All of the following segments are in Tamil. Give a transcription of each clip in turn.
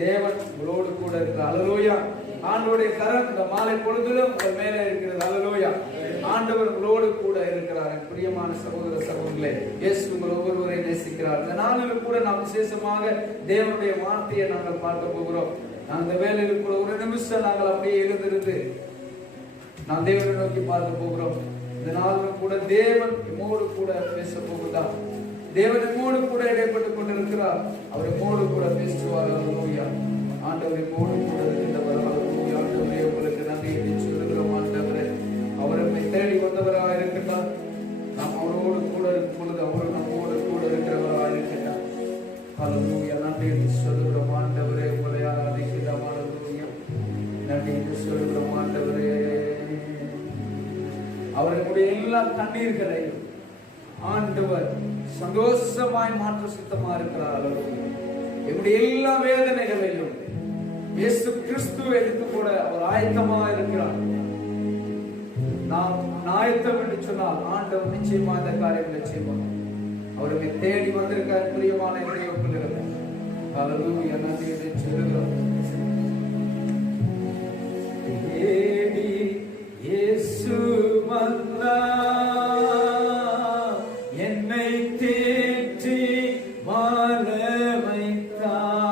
தேவன் உங்களோடு கூட இருக்கிறார். அல்லேலூயா. ஆண்டவருடைய கரம் இந்த மாலை பொழுதிலும் உங்கள் மேலே இருக்கிறது. அல்லேலூயா. ஆண்டவர் உங்களோடு கூட இருக்கிறார். பிரியமான சகோதர சகோதரிகளே, இயேசு உங்கள் ஒவ்வொருவரை நேசிக்கிறார். இந்த நாளிலும் கூட நாம் விசேஷமாக தேவனுடைய வார்த்தையை நாங்கள் பார்க்க போகிறோம். அந்த வேலையில் கூட ஒரு நிமிஷம் நாங்கள் அப்படியே எழுந்திருந்து நாம் தேவனை நோக்கி பார்க்க போகிறோம். இந்த நாளிலும் கூட தேவன் நம்மோடு கூட பேச போகிறார். தேவன் நம்மோடு கூட இடைப்பட்டுக் கொண்டிருக்கிறார். அவர் நம்மோடு கூட பேசுவார். அல்லேலூயா. ஆண்டவர் நம்மோடு கூட இருக்கின்றவர். அல்லேலூயா. ஆண்டவரே, உங்களுக்கு நன்றி சொல்லுகிறோம். ஆண்டவரே, அவர் நம்மை தேடி வந்தவராக இருக்கின்றார். நாம் அவரோடு கூட இருக்கும் பொழுது அவர் நம்மோடு கூட இருக்கிறவராக இருக்கின்றார். அல்லேலூயா. நன்றி சொல்லுகிறோம். ஆண்டவரே, உங்களை ஆராதிக்கிறோம். அல்லேலூயா. நன்றி சொல்லுகிறோம். ஆண்டவரே, அவர்களுடைய எல்லா கண்ணீர்களையும் ஆண்டவர் சந்தோஷமாய் மாற்ற சித்தமா இருக்கிறார். என்னுடைய எல்லா வேதனைகளிலும் இயேசு கிறிஸ்து எடுத்து கூட அவர் ஆயத்தமா இருக்கிறார். நாம் ஆயத்தம் என்று சொன்னால் ஆண்டவர் நிச்சயமா இந்த காரியங்களை செய்வார். அவருமே தேடி வந்திருக்கார். பிரியமான என்னுடைய பிள்ளைகள், அல்லேலூயா. நன்றி சொல்லுகிறோம். தேடி இயேசு வந்தார், என்னை தேற்றி வாழ வைத்தார்.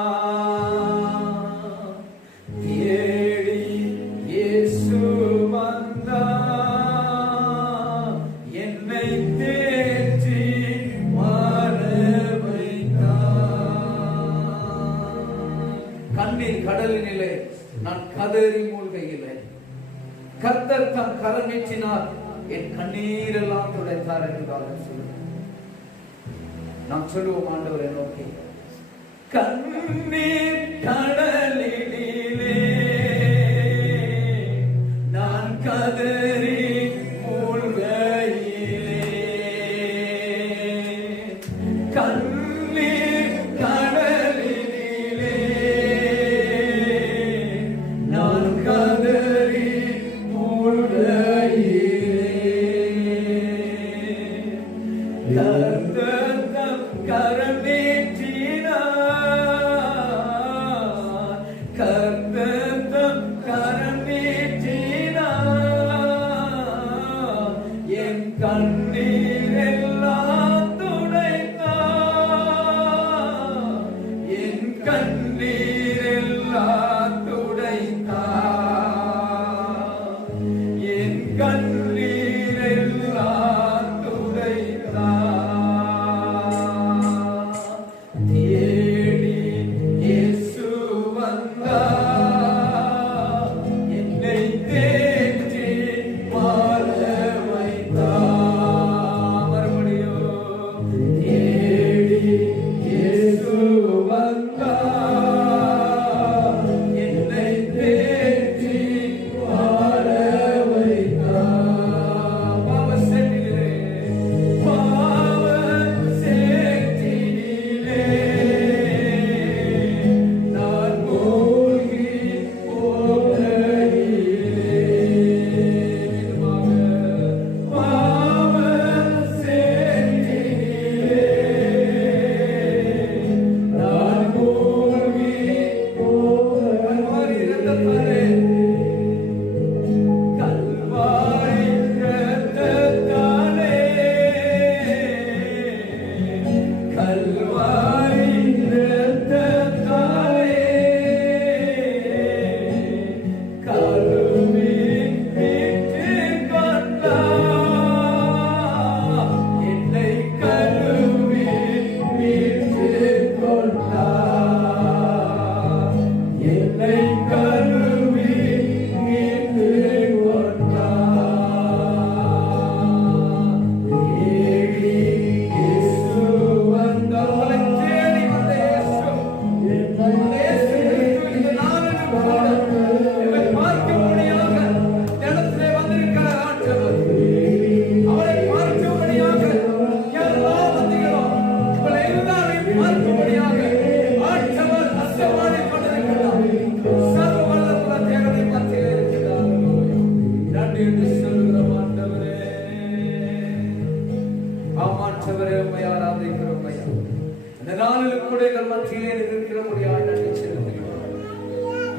தேடி இயேசு வந்தார், என்னை தேற்றி வாழ வைத்தார். கண்ணீர் கடலினிலே நான் கதறி மூழ்கையிலே கர்த்தர் தம் கரம் நீட்டினார், என் கண்ணீரெல்லாம் துடைத்தார் என்று சொல்லுவோம். நாம் சொல்லுவோம் ஆண்டவரை நோக்கி, கண்ணீர் கடலினிலே நான் கதறி மூழ்கையிலே, கண்ணீர் கடலினிலே நான் கதறி மூழ்கையிலே, கர்த்தர் தம் கரம் நீட்டினார், கர்த்தர் தம் கரம் நீட்டினார், என் கண்ணீர் எல்லாம் துடைத்தார், என் கண்ணீர் எல்லாம் துடைத்தார், என் கண்ணீர் எல்லாம் துடைத்தார். தேடி இயேசு வந்தார், என்னை தேற்றி வாழ வைத்தார். மறுபடியும் தேடி இயேசு வந்தார்,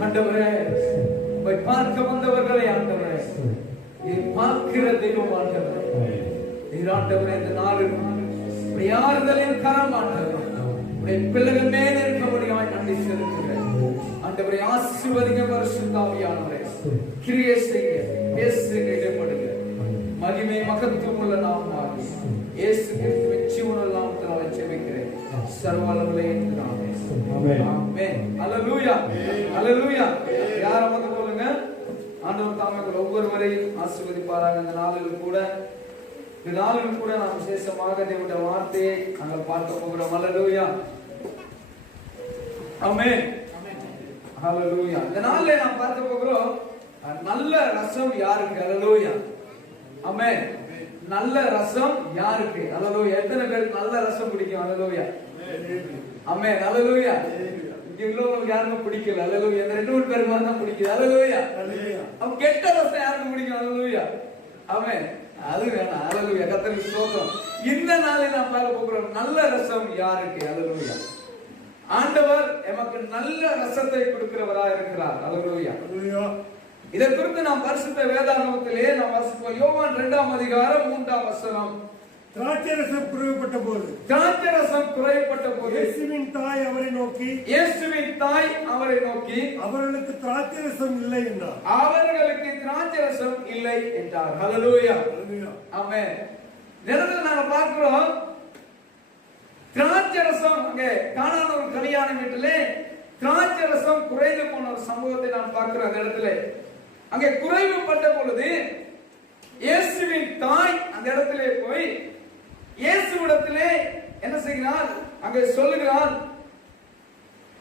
ஆண்டவரே உம்மை பார்க்க வந்தவர்களை ஆண்டவரே நீர் பார்க்கிற தெய்வம் ஆண்டவரே. நீர் ஆண்டவரே இந்த நாளில் உம்முடைய ஆறுதலின் கரம் ஆண்டவரே உம்முடைய பிள்ளைகள் மேல் இருக்கபடியாய் நன்றி செலுத்துகிறேன் ஆண்டவரே. ஆசீர்வதிங்க பரிசுத்த ஆவியானவரே, கிரியை செய்யுங்க, பேசுங்க, இடப்படுங்க. மகிமை மகத்துவம் உள்ள நாமமாகி இயேசு கிறிஸ்துவின் ஜீவனுள்ள நாமத்தினாலே ஜெபிக்கிறேன் சர்வவல்லமை நாமமே. ஆமென். அல்லேலூயா, அல்லேலூயா. யார் வந்து சொல்லுங்க. ஆண்டவர் தாமே ஒவ்வொருவரையும் ஆசீர்வதிப்பாராக. இந்த நாளிலும் கூட நாம் விசேஷமாக தேவனுடைய வார்த்தையை நாங்கள் பார்க்க போகிறோம். அல்லேலூயா, ஆமென், அல்லேலூயா. இந்த நாளிலே நாம் பார்க்க போகிறோம் நல்ல ரசம் யாருக்கு. அல்லேலூயா, ஆமென். நல்ல ரசம் யாருக்கு. அல்லேலூயா. எத்தனை பேருக்கு நல்ல ரசம் பிடிக்கும். அல்லேலூயா, ஆமென், அல்லேலூயா. இங்க உள்ளவங்களுக்கு யாருக்கும் பிடிக்கல. அல்லேலூயா. இந்த 2-3 பேருக்கு தான் பிடிக்குது. அல்லேலூயா. அப்ப கெட்ட ரசம் யாருக்கு பிடிக்கும். அல்லேலூயா, ஆமென். அது வேணாம். அல்லேலூயா, கர்த்தருக்கு ஸ்தோத்திரம். இந்த நாளில் நாம் பார்க்க போகிறோம் நல்ல ரசம் யாருக்கு. அல்லேலூயா. ஆண்டவர் எமக்கு நல்ல ரசத்தை கொடுக்கிறவராக இருக்கிறார். அல்லேலூயா. இதை குறித்து நாம் பரிசுத்த வேதாகமத்திலே நாம் வாசிப்போம். யோவான் 2ஆம் அதிகாரம் 3ஆம் வசனம். திராட்சரசம் குறைவுபட்ட போது இயேசுவின் தாய் அவரை நோக்கி அவர்களுக்கு திராட்சரசம் இல்லை என்றார். ஹல்லேலூயா, ஆமென். நேரத்தில் நாங்கள் பார்க்கிறோம் திராட்சரசம் அங்கே கானான் ஒரு கல்யாண வீட்டிலே திராட்சரசம் குறைந்து போன ஒரு சம்பவத்தை நான் பார்க்கிறோம். அந்த இடத்துல அங்கே குறைவுபட்ட பொழுது இயேசுவின் தாய் அந்த இடத்திலே போய் இயேசுவிடத்திலே என்ன செய்கிறார், அங்கே சொல்லுகிறார்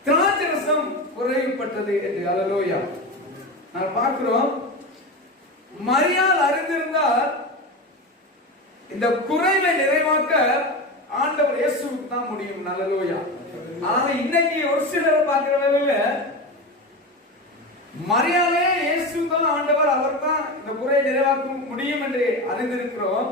திராட்சரசம் குறைவுபட்டது என்று. அல்லேலூயா. நான் பார்க்கிறோம் மரியாள் அறிந்திருந்தால் இந்த குறைவை நிறைவாக்க ஆண்டவர் இயேசுவுக்கு தான் முடியும். அல்லேலூயா. ஆனா இன்னைக்கு ஒரு சிலரை பார்க்கிறவங்க மரியாளே இயேசு தான் ஆண்டவர், அவர் தான் இந்த குறையை நிறைவாக்க முடியும் என்று அறிந்திருக்கிறோம்.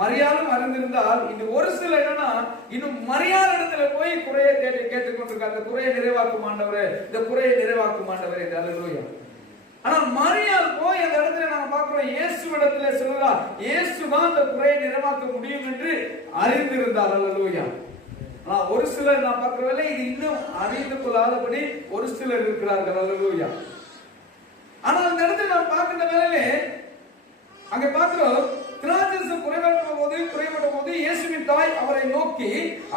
மரியாளும் அறிந்திருந்தால் இந்த ஒரு சில என்னன்னா இன்னும் மரியாள் இடத்துல போய் குறையை கேட்டுக்கொண்டிருக்காங்க. இந்த குறையை நிறைவாக்கும் ஆண்டவரே, இந்த குறையை நிறைவாக்கும் ஆண்டவரே. அல்லேலூயா. ஆனா மரியாள் போய் அந்த இடத்துல நாம பார்க்கிறோம் இயேசு இடத்துல சொல்றார் இயேசு தான் இந்த குறையை நிறைவாக்க முடியும் என்று அறிந்திருந்தார். அல்லேலூயா. ஆனா ஒரு சிலர் நான் பார்க்கிறவரை இது இன்னும் அறிந்து கொள்ளாதபடி ஒரு சிலர் இருக்கிறார்கள். அல்லேலூயா. ஆனா அந்த இடத்துல நான் பார்க்கின்ற வேளையிலே அங்க பார்க்கிறோம் திராட்சரசம் குறைபட்ட போது இயேசுவின் தாய் அவரை நோக்கி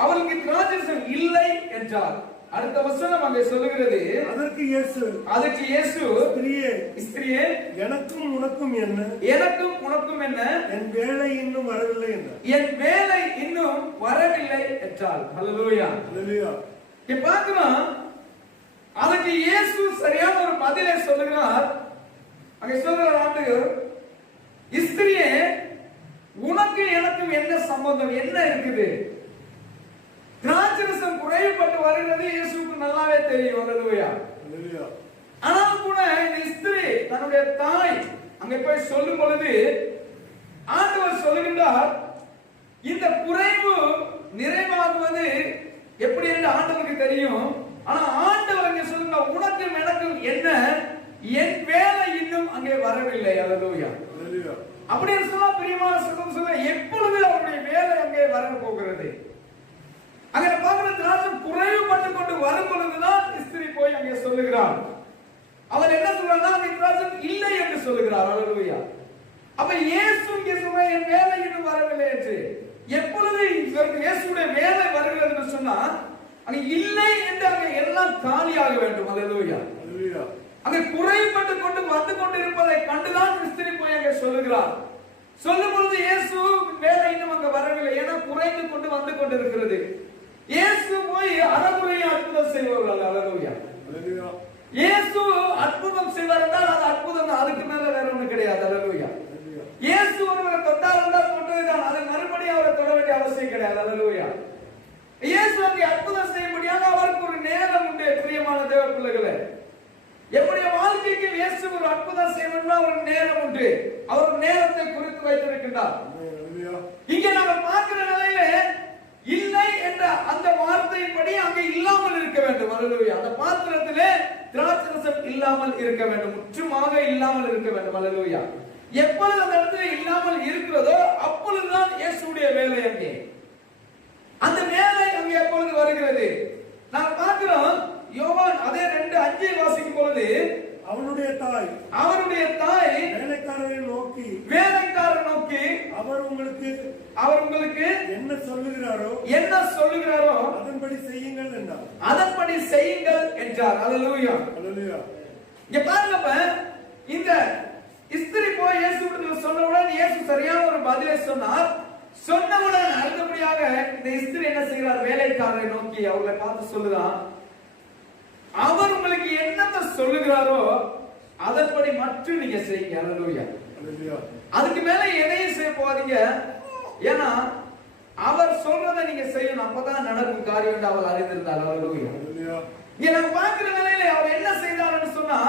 அவருக்கு திராட்சரசம் இல்லை என்றார். அடுத்த வசனம் அங்கே சொல்லுகிறது அதற்கு இயேசு ஸ்திரியே எனக்கும் உனக்கும் என்ன என் வேலை இன்னும் வரவில்லை என்றார். ஹல்லேலூயா, ஹல்லேலூயா. இங்க பார்க்கிறோம் அதுக்கு இயேசு சரியான ஒரு பதிலை சொல்லுகிறார். அங்கே சொல்றார் ஆண்டவர் ஸ்திரியே உனக்கு எனக்கும் என்ன சம்பந்தம், என்ன இருக்குது? திராட்சரசம் குறைவுபட்டு வருகிறது இயேசுவுக்கு நல்லாவே தெரியும். அல்லேலூயா. ஆனால் கூட இந்த ஸ்திரீ தன்னுடைய தாய் அங்கே போய் சொல்லும் பொழுது ஆண்டவர் சொல்லுகின்றார் இந்த குறைவு நிறைவாகுவது எப்படி என்று ஆண்டவருக்கு தெரியும். ஆனா ஆண்டவர் அங்கே சொல்லுங்க உனக்கும் எனக்கும் என்ன, என் வேலை இன்னும் அங்கே வரவில்லை. அல்லேலூயா. அப்படின்னு சொன்னா பிரியமான சகோதரர்களே சொல்ல எப்பொழுது அவருடைய வேலை அங்கே வர போகிறது. அங்கே பார்க்கிற திராட்சம் குறைவுபட்டு கொண்டு வரும் பொழுதுதான் ஸ்திரீ போய் அங்கே சொல்லுகிறார். அவர் என்ன சொல்றாருன்னா அந்த திராட்சம் இல்லை என்று சொல்லுகிறார். அல்லேலூயா. அப்ப இயேசு இங்கே சொல்ற என் வேலை இன்னும் வரவில்லை என்று. எப்பொழுது இயேசுடைய வேலை வருகிறது என்று சொன்னா அங்க இல்லை என்று அங்கே எல்லாம் காலியாக வேண்டும். அல்லேலூயா. அங்கே குறைபட்டு கொண்டு வந்து கொண்டு இருப்பதை கண்டுதான் ஸ்திரீ போய் அங்கே சொல்லுகிறார். சொல்லும் பொழுது இயேசு வேலை இன்னும் அங்க வரவில்லை, ஏன்னா குறைந்து கொண்டு வந்து கொண்டு இருக்கிறது. இயேசு போய் அறகுறையை அற்புதம் செய்வார்கள். அல்லேலூயா. இயேசு அற்புதம் செய்வார் என்றால் அது அற்புதம், அதுக்கு மேல வேற ஒண்ணு கிடையாது. அல்லேலூயா. இயேசு ஒருவரை தொட்டால் என்றால் தொட்டதுதான், அதை மறுபடியும் அவரை தொட வேண்டிய அவசியம் கிடையாது. அல்லேலூயா. இயேசு அங்கே அற்புதம் செய்யும்படியாக அவருக்கு ஒரு நேரம் உண்டு. பிரியமான தேவ பிள்ளைகளே, என்னுடைய வாழ்க்கைக்கு இயேசு ஒரு அற்புதம் செய்யணும்னா ஒரு நேரம் உண்டு. அவர் நேரத்தை குறித்து வைத்திருக்கின்றார். இங்கே நாங்கள் பார்க்கிற நிலையிலே இல்லை என்ற அந்த வார்த்தையின்படி அங்கே இல்லாமல் இருக்க வேண்டும். அல்லேலூயா. அந்த பாத்திரத்திலே திராட்சரசம் இல்லாமல் இருக்க வேண்டும், முற்றுமாக இல்லாமல் இருக்க வேண்டும். அல்லேலூயா. எப்பொழுது அந்த இடத்துல இல்லாமல் இருக்கிறதோ அப்பொழுதுதான் இயேசுடைய வேலை அங்கே. அந்த வேலை அங்கே எப்பொழுது வருகிறது நாம் பார்க்கிறோம். யோவான் அதே 2:5 வாசிக்கும் பொழுது அவனுடைய தாய் வேலைக்காரரை நோக்கி அவர் உங்களுக்கு என்ன சொல்லுகிறாரோ அதன்படி செய்யுங்கள் என்றார். அல்லேலூயா. இங்க பாருங்க, இந்த ஸ்திரீ போய் இயேசுவிடத்தில் சொன்னவுடன் இயேசு சரியான ஒரு பதிலை சொன்னார். சொன்னவுடன் அடுத்தபடியாக இந்த ஸ்திரீ என்ன செய்கிறார்? வேலைக்காரரை நோக்கி அவர்களை பார்த்து சொல்லுகிறார், அவர் உங்களுக்கு என்னத்தை சொல்லுகிறாரோ அதன்படி மட்டும் நீங்க செய்யுங்க. அல்லேலூயா. அதுக்கு மேல எதையும் செய்ய போவாதீங்க. ஏன்னா அவர் சொல்றதை நீங்க செய்யணும், அப்பதான் நடக்கும் காரியம் என்று அவர் அறிந்திருந்தார். அல்லேலூயா. இங்க நம்ம பார்க்கிற நிலையில அவர் என்ன செய்தார்னு சொன்னா,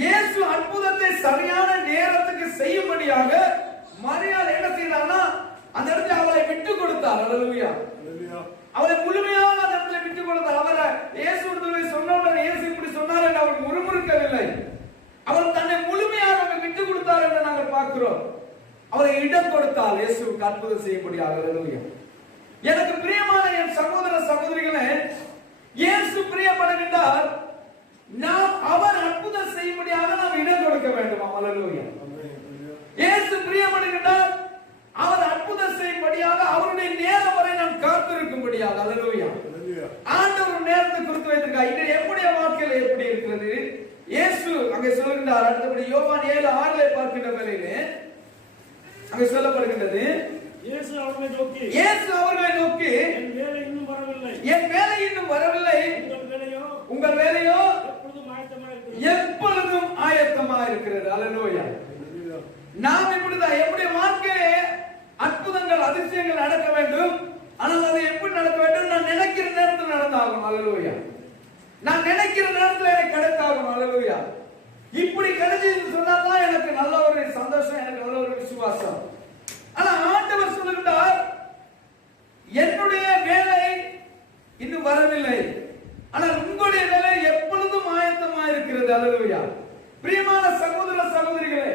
இயேசு அற்புதத்தை சரியான நேரத்துக்கு செய்யும்படியாக மரியாள் என்ன செய்தார்னா அந்த இடத்துல அவளை விட்டு கொடுத்தார். அல்லேலூயா. அவளை முழுமையாக அந்த இடத்துல விட்டு கொடுத்தார். அவரை இயேசுவிடத்திலே சொன்னவுடன் இயேசு இப்படி சொன்னார் என்று அவர் முறுமுறுக்கவில்லை. அவர் தன்னை முழுமையாக விட்டு கொடுத்தார் என்று நாங்கள் பார்க்கிறோம். அவரை இடம் கொடுத்தால் இயேசுவுக்கு அற்புதம் செய்யும்படியாக. அல்லேலூயா. எனக்கு பிரியமான என் சகோதர சகோதரிகளே, இயேசு பிரியப்படுகின்றார். நாம் அவர் அற்புதம் செய்யும்படியாக நாம் இடம் கொடுக்க வேண்டும். அல்லேலூயா. இயேசு பிரியப்படுகின்றார். அவர் அற்புதம் செய்யும்படியாக அவருடைய நேரம் வரை நாம் காத்திருக்கும்படியாக. அல்லேலூயா. ஆண்டவர் நேரத்தை குறித்து வைத்திருக்கார். இது நம்முடைய வாழ்க்கையில் எப்படி இருக்கிறது? இயேசு அங்கே சொல்கின்றார். அடுத்தபடி யோவான் 7:6 பார்க்கின்ற வேளையிலே அங்கே சொல்லப்படுகின்றது, இயேசு அவர்களை நோக்கி என் வேலை இன்னும் வரவில்லை, உங்கள் வேலையோ எப்பொழுதும் ஆயத்தமா இருக்கிறது. அல்லேலூயா. நாம் இப்படிதான் நம்முடைய வாழ்க்கையிலே அற்புதங்கள் அதிசயங்கள் நடக்க வேண்டும். ஆனால் அது எப்படி நடக்க வேண்டும்? நான் நினைக்கிற நேரத்தில் நடந்தாகும். அல்லேலூயா. நான் நினைக்கிற நேரத்தில் எனக்கு கிடைத்தாகும். அல்லேலூயா. இப்படி கிடைச்சதுன்னு சொன்னாதான் எனக்கு நல்ல ஒரு சந்தோஷம், எனக்கு நல்ல ஒரு விசுவாசம். ஆனா ஆண்டவர் சொல்லுகிறார், என்னுடைய வேலை இன்னும் வரவில்லை, ஆனால் உங்களுடைய வேலை எப்பொழுதும் ஆயத்தமா இருக்கிறது. அல்லேலூயா. பிரியமான சகோதர சகோதரிகளே,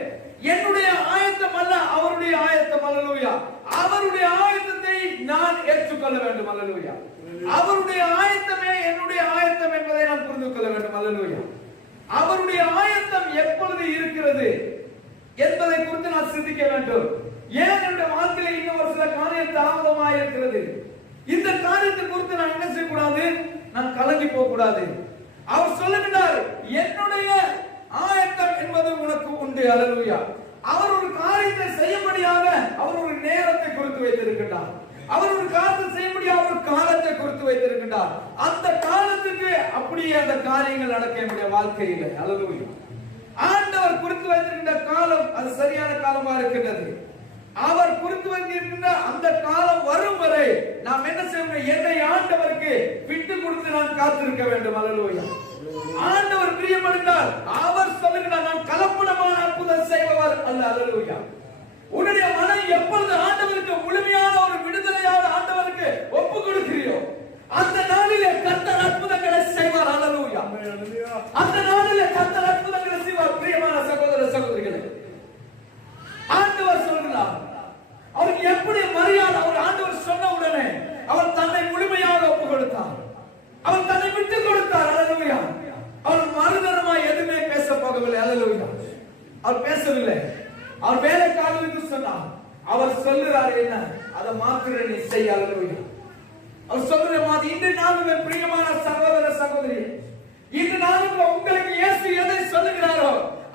என்னுடைய ஆயத்தம் அல்ல, அவருடைய ஆயத்தம். அல்லேலூயா. அவருடைய ஆயத்தத்தை நான் ஏற்றுக்கொள்ள வேண்டும். அல்லேலூயா. அவருடைய ஆயத்தமே என்னுடைய ஆயத்தம் என்பதை நான் புரிந்து கொள்ள வேண்டும். அல்லேலூயா. அவருடைய ஆயத்தம் எப்பொழுது இருக்கிறது என்பதை குறித்து நான் சிந்திக்க வேண்டும். ஏன் என்னுடைய வாழ்க்கையில் இன்னும் ஒரு சில காரியம் தாமதமாக இருக்கிறது? இந்த காரியத்தை குறித்து நான் என்ன செய்யக்கூடாது? நான் கலங்கி போக கூடாது. அவர் சொல்லுகிறார், என்னுடைய ஆயத்தம் என்பது உனக்கு உண்டு. அல்லேலூயா. அவர் ஒரு காரியத்தை செய்யும்படியாக அவர் ஒரு நேரத்தை குறித்து வைத்திருக்கிறார். அவர் ஒரு காரியத்தை செய்யும்படியாக ஒரு காலத்தை குறித்து வைத்திருக்கிறார். அந்த காலத்துக்கு அப்படியே அந்த காரியங்கள் நடக்க என்னுடைய வாழ்க்கையில். அல்லேலூயா. ஆண்டவர் குறித்து வைத்திருக்கின்ற காலம் அது சரியான காலமா இருக்கின்றது. அவர் குறித்து வைத்திருக்கின்ற அந்த காலம் வரும் வரை நாம் என்ன செய்யணும்? என்னை ஆண்டவருக்கு விட்டு கொடுத்து நான் காத்திருக்க வேண்டும். அல்லேலூயா. ஆண்டவர் பிரியப்படுகிறார். அவர் சொல்லுகிறார், நான் கலப்படமான அற்புதம் செய்பவர் அல்ல. அல்லேலூயா. உன்னுடைய மனம் எப்பொழுது ஆண்டவருக்கு முழுமையான ஒரு விடுதலையான ஆண்டவருக்கு ஒப்பு கொடுக்கிறீரோ அந்த நாளிலே கர்த்தர் அற்புதங்களை செய்வார். அல்லேலூயா. அந்த நாளிலே கர்த்தர் அற்புதங்களை செய்வார். பிரியமான சகோதர சகோதரிகளே, ஆண்டவர் சொல்கிறார், அவருக்கு எப்படி மரியாதை? அவர் ஆண்டவர் சொன்ன உடனே அவர் தன்னை முழுமையாக ஒப்பு கொடுத்தார். அவர் தன்னை விட்டு கொடுத்தார். அல்லேலூயா. அவர் மறுதரமாய் எதுவுமே பேச போகவில்லை. அல்லேலூயா. அவர் பேசவில்லை. அவர் வேலைக்காரருக்கு சொன்னார். அவர் சொல்லுறார், என்ன அதை மாத்திர நீ செய். அல்லேலூயா. அவர் சொல்லுற மாதிரி இன்று நாளும் பிரியமான சகோதர சகோதரி, இன்று நாளும் உங்களுக்கு இயேசு எதை சொல்லுகிறாரோ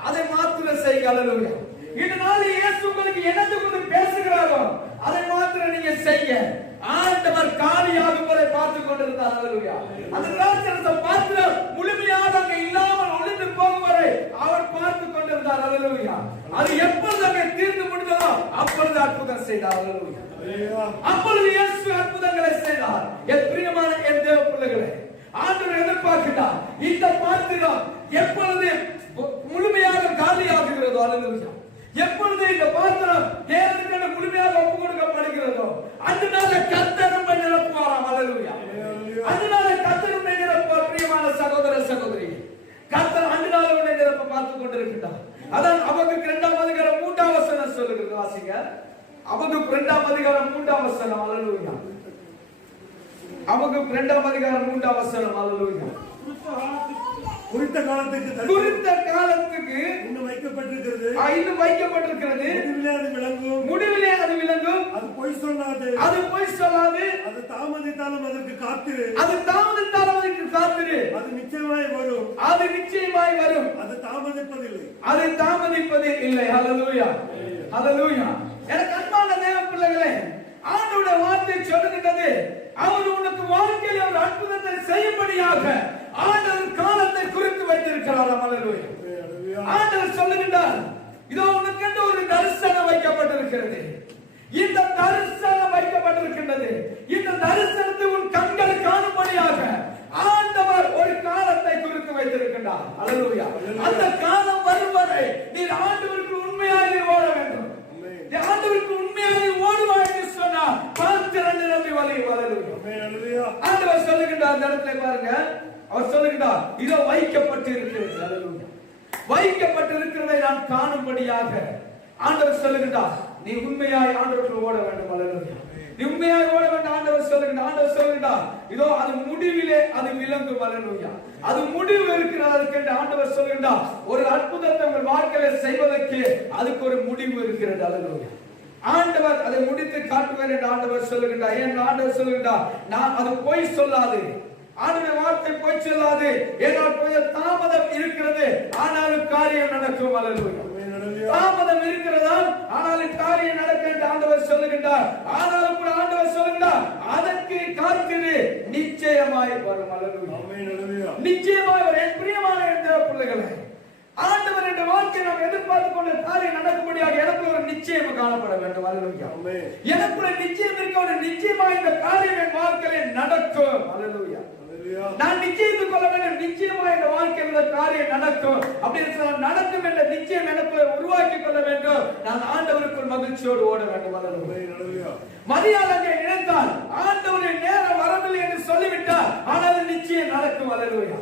அதை மாத்திர செய். அல்லேலூயா. இன்று நாளில் இயேசு உங்களுக்கு என்னத்தை கொண்டு பேசுகிறாரோ அதை மாத்திர நீங்க செய்ய. ஆண்டவர் காலியாகும் வரை பார்த்துக் கொண்டிருந்தார். அல்லேலூயா. அந்த திராட்சரச பாத்திரம் முழுமையாக அங்கே இல்லாமல் ஒளிந்து போகும் வரை அவர் பார்த்துக் கொண்டிருந்தார். அல்லேலூயா. அது எப்பொழுது அங்கே தீர்ந்து முடிந்ததோ அப்பொழுது அற்புதம் செய்தார். அல்லேலூயா. அப்பொழுது இயேசு அற்புதங்களை செய்தார். என் பிரியமான என் தேவ பிள்ளைகளே, ஆண்டவர் எதிர்பார்க்கிறார், இந்த பாத்திரம் எப்பொழுது முழுமையாக காலியாகுகிறதோ, அல்லேலூயா, எப்பொழுது இந்த பாத்திரம் தேவனுக்கு முழுமையாக ஒப்பு கொடுக்கப்படுகிறதோ அந்த நாள் கர்த்தர் நம்மை அல்லேலூயா. அதனால கர்த்தர் உன்னை நிரப்புவார் பிரியமான சகோதர சகோதரி. கர்த்தர் அதனால உன்னை நிரப்ப பார்த்துக் கொண்டிருக்கிறார். அதான் அவருக்கு 2ஆம் அதிகாரம் 3ஆம் வசனம் சொல்லுகிறது. வாசிங்க. அவருக்கு 2ஆம் அதிகாரம் 3ஆம் வசனம். அல்லேலூயா. அவருக்கு 2ஆம் அதிகாரம் 3ஆம் வசனம். அல்லேலூயா. குறித்த காலத்துக்கு இன்னும் வைக்கப்பட்டிருக்கிறது. முடிவிலே அது விளங்கும். அது பொய் சொல்லாது. அது தாமதித்தாலும் அதற்கு காத்திரு. அது நிச்சயமாய் வரும். அது தாமதிப்பதில்லை. ஹல்லேலூயா. ஹல்லேலூயா. எனக்கு அன்பான தேவ பிள்ளைகளே, ஆண்டவருடைய வார்த்தை சொல்லுகிறது, அவர் உனக்கு வாழ்க்கையில் ஒரு அற்புதத்தை செய்யும்படியாக ஆண்டவர் காலத்தை குறித்து வைத்திருக்கிறார். ஹல்லேலூயா. ஆண்டவர் சொல்லுகிறார், இதோ உனக்கு ஒரு தரிசனம் வைக்கப்பட்டிருக்கிறது. இந்த தரிசனம் வைக்கப்பட்டிருக்கின்றது. இந்த தரிசனத்தை உன் கண்கள் காணும்படியாக ஆண்டவர் ஒரு காலத்தை குறித்து வைத்திருக்கின்றார். ஹல்லேலூயா. அந்த காலம் வரும் வரை நீ ஆண்டவருக்கு உண்மையாக ஓட வேண்டும். ஆண்டவருக்கு உண்மையாக ஓடுவாய் என்று சொன்னார். பாத்திரன் நிரம்பி வழியும். ஹல்லேலூயா. ஆண்டவர் சொல்லுகின்றார், அந்த இடத்துல பாருங்க, அவர் சொல்லுகின்றார், இதோ வைக்கப்பட்டு இருக்கிறது. ஹல்லேலூயா. வைக்கப்பட்டு இருக்கிறதை நான் காணும்படியாக ஆண்டவர் சொல்லுகின்றார், நீ உண்மையாய் ஆண்டவருக்கு ஓட வேண்டும். ஹல்லேலூயா. நீ உண்மையாய் ஓட வேண்டும். ஆண்டவர் சொல்லுகின்றார், இதோ அது முடிவிலே அது விளங்கும். ஹல்லேலூயா. அது முடிவு இருக்கிறதற்கு என்று ஆண்டவர் சொல்லுகின்றார். ஒரு அற்புதத்தை உங்கள் வாழ்க்கையில செய்வதற்கு அதுக்கு ஒரு முடிவு இருக்கிறது. ஹல்லேலூயா. ஆண்டவர் அதை முடித்து காட்டுவார் என்று ஆண்டவர் சொல்லுகின்றார். ஏன் ஆண்டவர் சொல்லுகின்றார், நான் அது பொய் சொல்லாது. ஆண்டவருடைய வார்த்தை பொய் சொல்லாது. ஏனால் கொஞ்சம் தாமதம் இருக்கிறது, ஆனாலும் காரியம் நடக்கும். ஹல்லேலூயா. தாமதம் இருக்கிறதா, ஆனாலும் காரியம் நடக்கும் என்று ஆண்டவர் சொல்லுகின்றார். ஆனாலும் கூட ஆண்டவர் சொல்லுகின்றார், அதற்கு காத்திரு, நிச்சயமாய் வரும். ஹல்லேலூயா. நிச்சயமாய் வரும். என் பிரியமான பிள்ளைகளே, ஆண்டவர் என்ற வாழ்க்கை நாம் எதிர்பார்த்துக் கொண்ட காரியம் நடக்கும்படியாக எனக்கு ஒரு நிச்சயம் காணப்பட வேண்டும். ஹல்லேலூயா. எனக்கு ஒரு நிச்சயம் இருக்க, ஒரு நிச்சயமா இந்த காரியம் என் வாழ்க்கையில நடக்கும். ஹல்லேலூயா. நான் நிச்சயித்துக் கொள்ள வேண்டும், நிச்சயமா இந்த வாழ்க்கையில் இந்த காரியம் நடக்கும். அப்படின்னு சொன்னால் நடக்கும் என்ற நிச்சயம் எனக்குள்ள உருவாக்கி கொள்ள வேண்டும். நான் ஆண்டவருக்குள் மகிழ்ச்சியோடு ஓட வேண்டும். ஹல்லேலூயா. மரியாதை நினைத்தால் ஆண்டவரின் நேரம் வரவில்லை என்று சொல்லிவிட்டார், ஆனால் நிச்சயம் நடக்கும். ஹல்லேலூயா.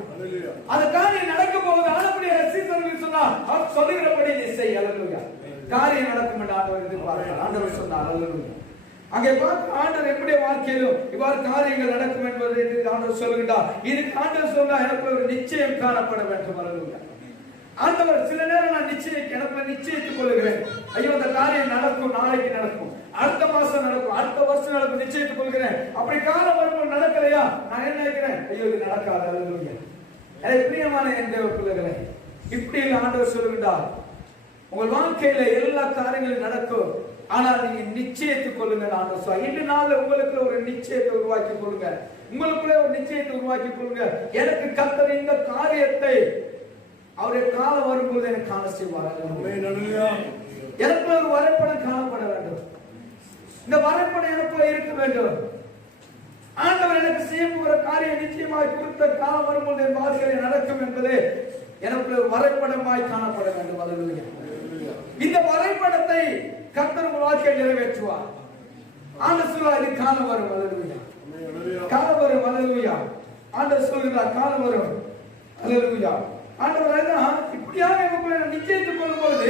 அந்த காரியம் நடக்க போவது ஆண்டவருடைய சீசர்கள் சொன்னார், அவர் சொல்லுகிறபடி நீ செய். ஹல்லேலூயா. காரியம் நடக்கும் என்று ஆண்டவர் எதிர்பார்க்கிறார். ஆண்டவர் சொன்னார். ஹல்லேலூயா. அங்கே பார்க்க ஆண்டவர் எப்படி வாழ்க்கையிலும் இவ்வாறு காரியங்கள் நடக்கும் என்பதை ஆண்டவர் சொல்லுகிறார். இதுக்கு ஆண்டவர் சொன்னா எனக்கு ஒரு நிச்சயம் காணப்பட வேண்டும். ஹல்லேலூயா. ஆண்டவர் சில நேரம் நான் எனக்கு நிச்சயித்துக் கொள்கிறேன், ஐயோ இந்த காரியம் நடக்கும், நாளைக்கு நடக்கும், அடுத்த மாசம் நடக்கும், அடுத்த வருஷம் நடக்கும், நிச்சயித்துக் கொள்கிறேன். அப்படி காலம் வரும்போது நடக்கலையா, நான் என்ன நினைக்கிறேன், ஐயோ இது நடக்காது. ஹல்லேலூயா. எனக்கு பிரியமான என் தேவ பிள்ளைகளே, இப்படி ஆண்டவர் சொல்லுகிறார், உங்கள் வாழ்க்கையில எல்லா காரியங்களும் நடக்கும், ஆனால் நீங்க நிச்சயித்துக் கொள்ளுங்க. ஆண்டவர் சொல்றார், இன்று நாள்ல உங்களுக்கு ஒரு நிச்சயத்தை உருவாக்கி கொள்ளுங்க. உங்களுக்குள்ளே ஒரு நிச்சயத்தை உருவாக்கி கொள்ளுங்க. எனக்கு கர்த்தர் இந்த காரியத்தை அவருடைய காலம் வரும்போது எனக்கு காண செய்வார். எனக்கு ஒரு வரைபடம் காணப்பட வேண்டும். இந்த வரைபடம் எனக்குள்ள இருக்க வேண்டும். ஆண்டவர் எனக்கு செய்ய போகிற காரியம் நிச்சயமாய் குறித்த காலம் வரும்போது என் வாழ்க்கையில் நடக்கும் என்பது எனக்குள்ள வரைபடமாய் காணப்பட வேண்டும். ஹல்லேலூயா. இந்த வரைபடத்தை கர்த்தர் உங்கள் வாழ்க்கையில் நிறைவேற்றுவார். ஆண்டவர் சொல்றார், இது காலம் வரும். ஹல்லேலூயா. காலம் வரும். ஹல்லேலூயா. ஆண்டவர் சொல்கிறார், காலம் வரும். ஹல்லேலூயா. ஆண்டவர் இப்படியாக உங்களை நிச்சயித்துக் கொள்ளும் போது